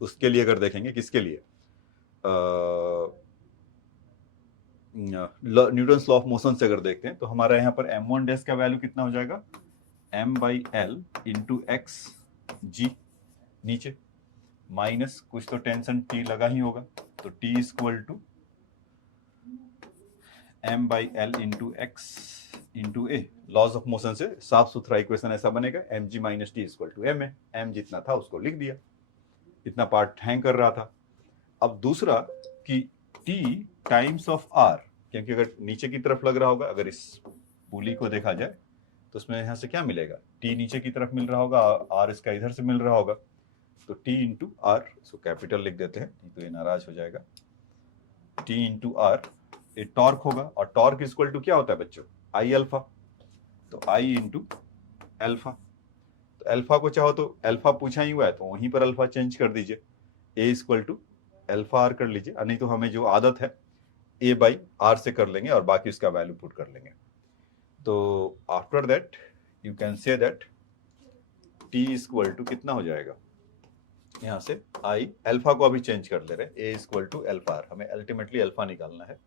उसके लिए अगर देखेंगे, किसके लिए, न्यूटन्स लॉ ऑफ मोशन से अगर देखते हैं, तो हमारा यहाँ पर m1 डैश का वैल्यू कितना हो जाएगा, m by L into X G नीचे, माइनस कुछ तो टेंशन t लगा ही होगा, तो t equal to m by L into X into A. Laws of motion से साफ सुथरा इक्वेशन ऐसा बनेगा, M G minus T equal to M A. M जितना था उसको लिख दिया, इतना पार्ट हैंग कर रहा था। अब दूसरा कि t टाइम्स ऑफ r, क्योंकि अगर नीचे की तरफ लग रहा होगा, अगर इस पुली को देखा जाए तो उसमें यहाँ से क्या मिलेगा, t नीचे की तरफ मिल रहा होगा, r इसका इधर से मिल रहा होगा, तो t इंटू आर, इसको कैपिटल लिख देते हैं, तो ये नाराज हो जाएगा, t इंटू आर ये टॉर्क होगा, और टॉर्क इक्वल टू क्या होता है बच्चों, आई अल्फा, तो आई इंटू अल्फा। तो अल्फा को चाहो तो, अल्फा पूछा ही हुआ है तो वहीं पर अल्फा चेंज कर दीजिए, ए इक्वल टू अल्फा आर कर लीजिए, नहीं तो हमें जो आदत है ए बाई आर से कर लेंगे और बाकी उसका वैल्यू पुट कर लेंगे। तो after that you can say that T equal to कितना हो जाएगा, यहाँ से आई अल्फा को अभी चेंज कर ले रहे हैं, ए इक्वल टू अल्फा आर, हमें अल्टीमेटली अल्फा निकालना है।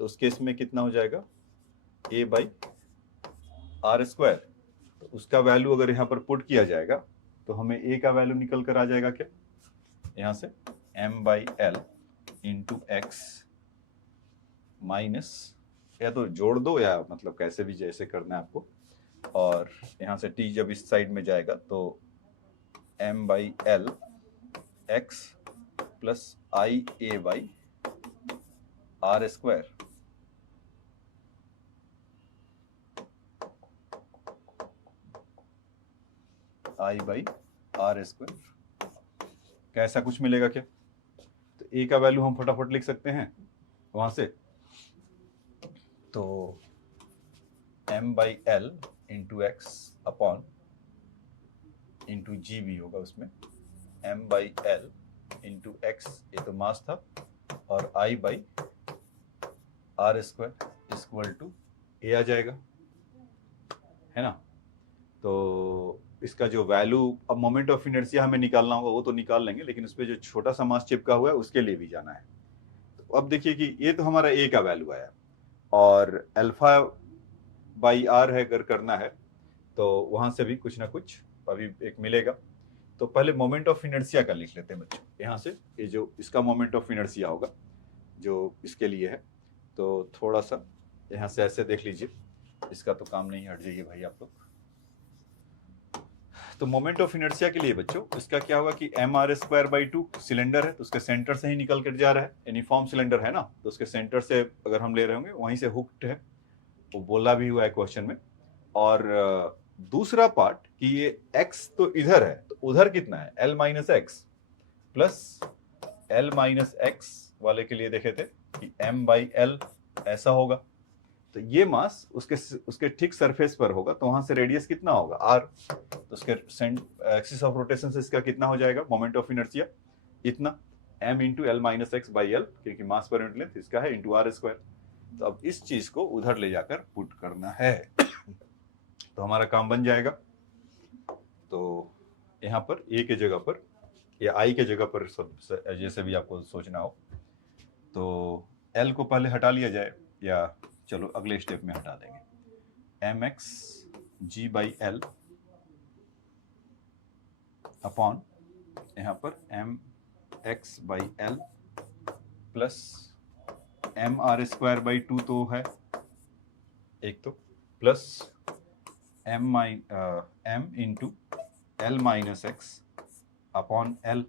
तो उस केस में कितना हो जाएगा, ए बाई आर स्क्वायर। तो उसका वैल्यू अगर यहाँ पर पुट किया जाएगा तो हमें ए का वैल्यू निकल कर आ जाएगा क्या, यहाँ से m by L into x minus, या तो जोड़ दो या मतलब कैसे भी जैसे करना है आपको, और यहाँ से t जब इस साइड में जाएगा तो m by L X plus I A by R square, I by R square, क्या ऐसा कुछ मिलेगा क्या। तो ए का वैल्यू हम फटाफट लिख सकते हैं वहां से, तो m by L into X upon into G भी होगा उसमें, m by L into X, ये तो मास था, और i by R square equal to A आ जाएगा, है ना। तो इसका जो वैल्यू, अब मोमेंट ऑफ इनर्शिया हमें निकालना होगा, वो तो निकाल लेंगे, लेकिन उस पर जो छोटा सा मास चिपका हुआ है उसके लिए भी जाना है। तो अब देखिए कि ये तो हमारा ए का वैल्यू आया, और अल्फा बाई आर है अगर करना है तो वहां से भी कुछ ना कुछ अभी एक मिलेगा। तो पहले मोमेंट ऑफ इनर्शिया का लिख लेते हैं बच्चों, यहाँ से ये जो इसका मोमेंट ऑफ इनर्शिया होगा जो इसके लिए है, तो थोड़ा सा यहाँ से ऐसे देख लीजिए, इसका तो काम नहीं, हट जाइए भाई आप लोग। तो मोमेंट ऑफ इनर्शिया के लिए बच्चों इसका क्या होगा कि M R square by two, cylinder है तो उसके सेंटर से ही निकल कर जा रहा है, यूनिफॉर्म सिलेंडर है ना, तो उसके सेंटर से अगर हम ले रहे होंगे वहीं से हुक्ड है, वो बोला भी हुआ है क्वेश्चन में। और दूसरा पार्ट कि ये x तो इधर है, तो उधर कितना है, l minus x plus l minus x वाले के लिए देखे थे कि m बाई एल ऐसा होगा, तो ये मास उसके ठीक सरफेस पर होगा, तो वहां से रेडियस कितना होगा r, तो उसके एक्सिस ऑफ रोटेशन से इसका कितना हो जाएगा मोमेंट ऑफ इनर्शिया, इतना m into L minus x by L, क्योंकि मास पर यूनिट लेंथ इसका है, इंटू आर स्क्वायर। तो अब इस चीज को उधर ले जाकर पुट करना है तो हमारा काम बन जाएगा। तो यहाँ पर ए के जगह पर या आई के जगह पर सब जैसे भी आपको सोचना हो, तो एल को पहले हटा लिया जाए, या चलो अगले स्टेप में हटा देंगे, M X G by L upon यहाँ पर M X by L plus M R square by 2 तो है एक, तो plus M into L minus X upon L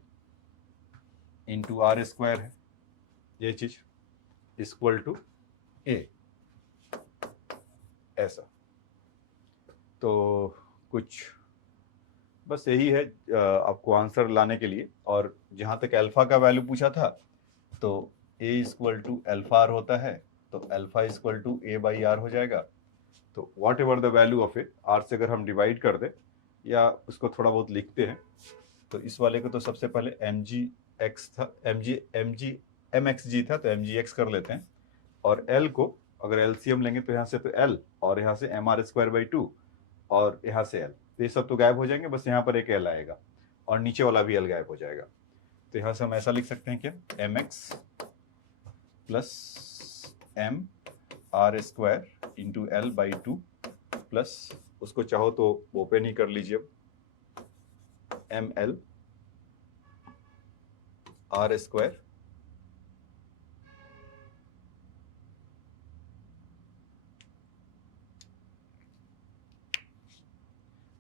into R square है ये चीज इक्वल टू ए, ऐसा। तो कुछ बस यही है आपको आंसर लाने के लिए। और जहाँ तक अल्फा का वैल्यू पूछा था तो a equal to alpha R होता है, तो alpha equal to A by R हो जाएगा। तो whatever the value of A, R से अगर हम डिवाइड कर दें या उसको थोड़ा बहुत लिखते हैं, तो इस वाले को तो सबसे पहले एम जी एक्स था, एम एक्स जी था, तो एम जी एक्स कर लेते हैं। और एल को अगर एलसीएम लेंगे तो यहाँ से तो एल और यहाँ से एम आर स्क्वायर बाई 2 और यहाँ से एल, तो ये सब तो गायब हो जाएंगे, बस यहाँ पर एक एल आएगा और नीचे वाला भी एल गायब हो जाएगा। तो यहाँ से हम ऐसा लिख सकते हैं क्या, M X plus M R square into L by 2 plus, उसको चाहो तो ओपन ही कर लीजिए, एम एल आर स्क्वायर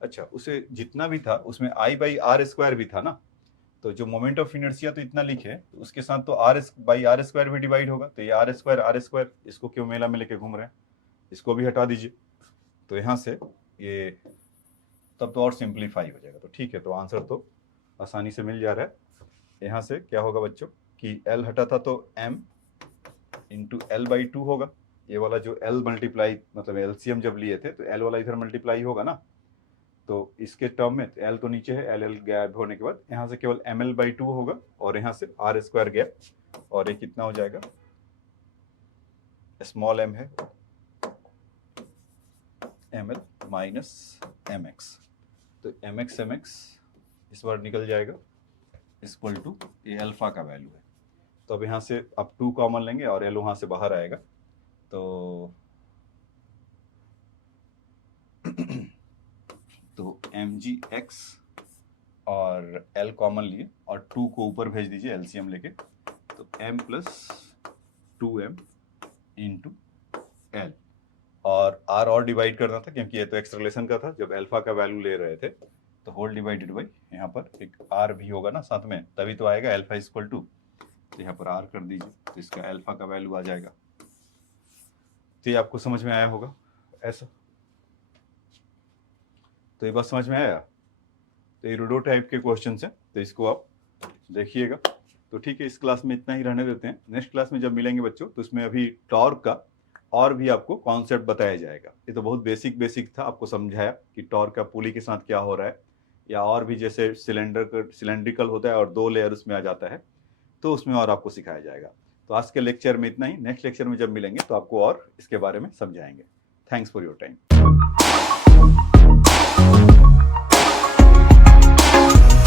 अच्छा, उसे जितना भी था उसमें आई बाई आर स्क्वायर भी था ना, तो जो मोमेंट ऑफ इनर्शिया तो इतना लिखे, तो उसके साथ तो आर बाई आर स्क्वायर भी डिवाइड होगा, तो ये आर स्क्वायर इसको क्यों मेला में लेके घूम रहे हैं, इसको भी हटा दीजिए। तो यहाँ से ये तब तो और सिंप्लीफाई हो जाएगा, तो ठीक है, तो आंसर तो आसानी से मिल जा रहा है। यहाँ से क्या होगा बच्चों कि एल हटा था तो एम इंटू एल बाई 2 होगा, ये वाला जो एल मल्टीप्लाई मतलब एलसीएम जब लिए थे तो एल वाला इधर मल्टीप्लाई होगा ना, तो इसके टर्म में एल तो नीचे है, एल एल गैप होने के बाद यहाँ से केवल एम एल बाई 2 होगा और यहाँ से आर स्क्वायर गैप, और ये कितना हो जाएगा, स्मॉल एम है M L minus M X, तो एम एक्स इस बार निकल जाएगा इक्वल टू ये अल्फा का वैल्यू है। तो अब यहाँ से अब 2 कॉमन लेंगे और एल वहाँ से बाहर आएगा, तो तो एम जी एक्स और एल कॉमन लिए और 2 को ऊपर भेज दीजिए एलसीएम लेके, तो m plus 2m into L, और डिवाइड करना था क्योंकि ये तो एक्स रिलेशन का था, जब अल्फा का वैल्यू ले रहे थे तो होल डिवाइडेड बाई यहाँ पर एक r भी होगा ना साथ में, तभी तो आएगा अल्फा इक्वल टू, तो यहाँ पर r कर दीजिए तो इसका अल्फा का वैल्यू आ जाएगा। तो ये आपको समझ में आया होगा ऐसा, तो ये बात समझ में आया। तो ये रूडो टाइप के क्वेश्चन हैं, तो इसको आप देखिएगा। तो ठीक है, इस क्लास में इतना ही रहने देते हैं, नेक्स्ट क्लास में जब मिलेंगे बच्चों तो उसमें अभी टॉर्क का और भी आपको कॉन्सेप्ट बताया जाएगा। ये तो बहुत बेसिक था, आपको समझाया कि टॉर्क का पुली के साथ क्या हो रहा है, या और भी जैसे सिलेंड्रिकल होता है और 2 लेयर उसमें आ जाता है, तो उसमें और आपको सिखाया जाएगा। तो आज के लेक्चर में इतना ही, नेक्स्ट लेक्चर में जब मिलेंगे तो आपको और इसके बारे में समझाएंगे। Thanks for your time.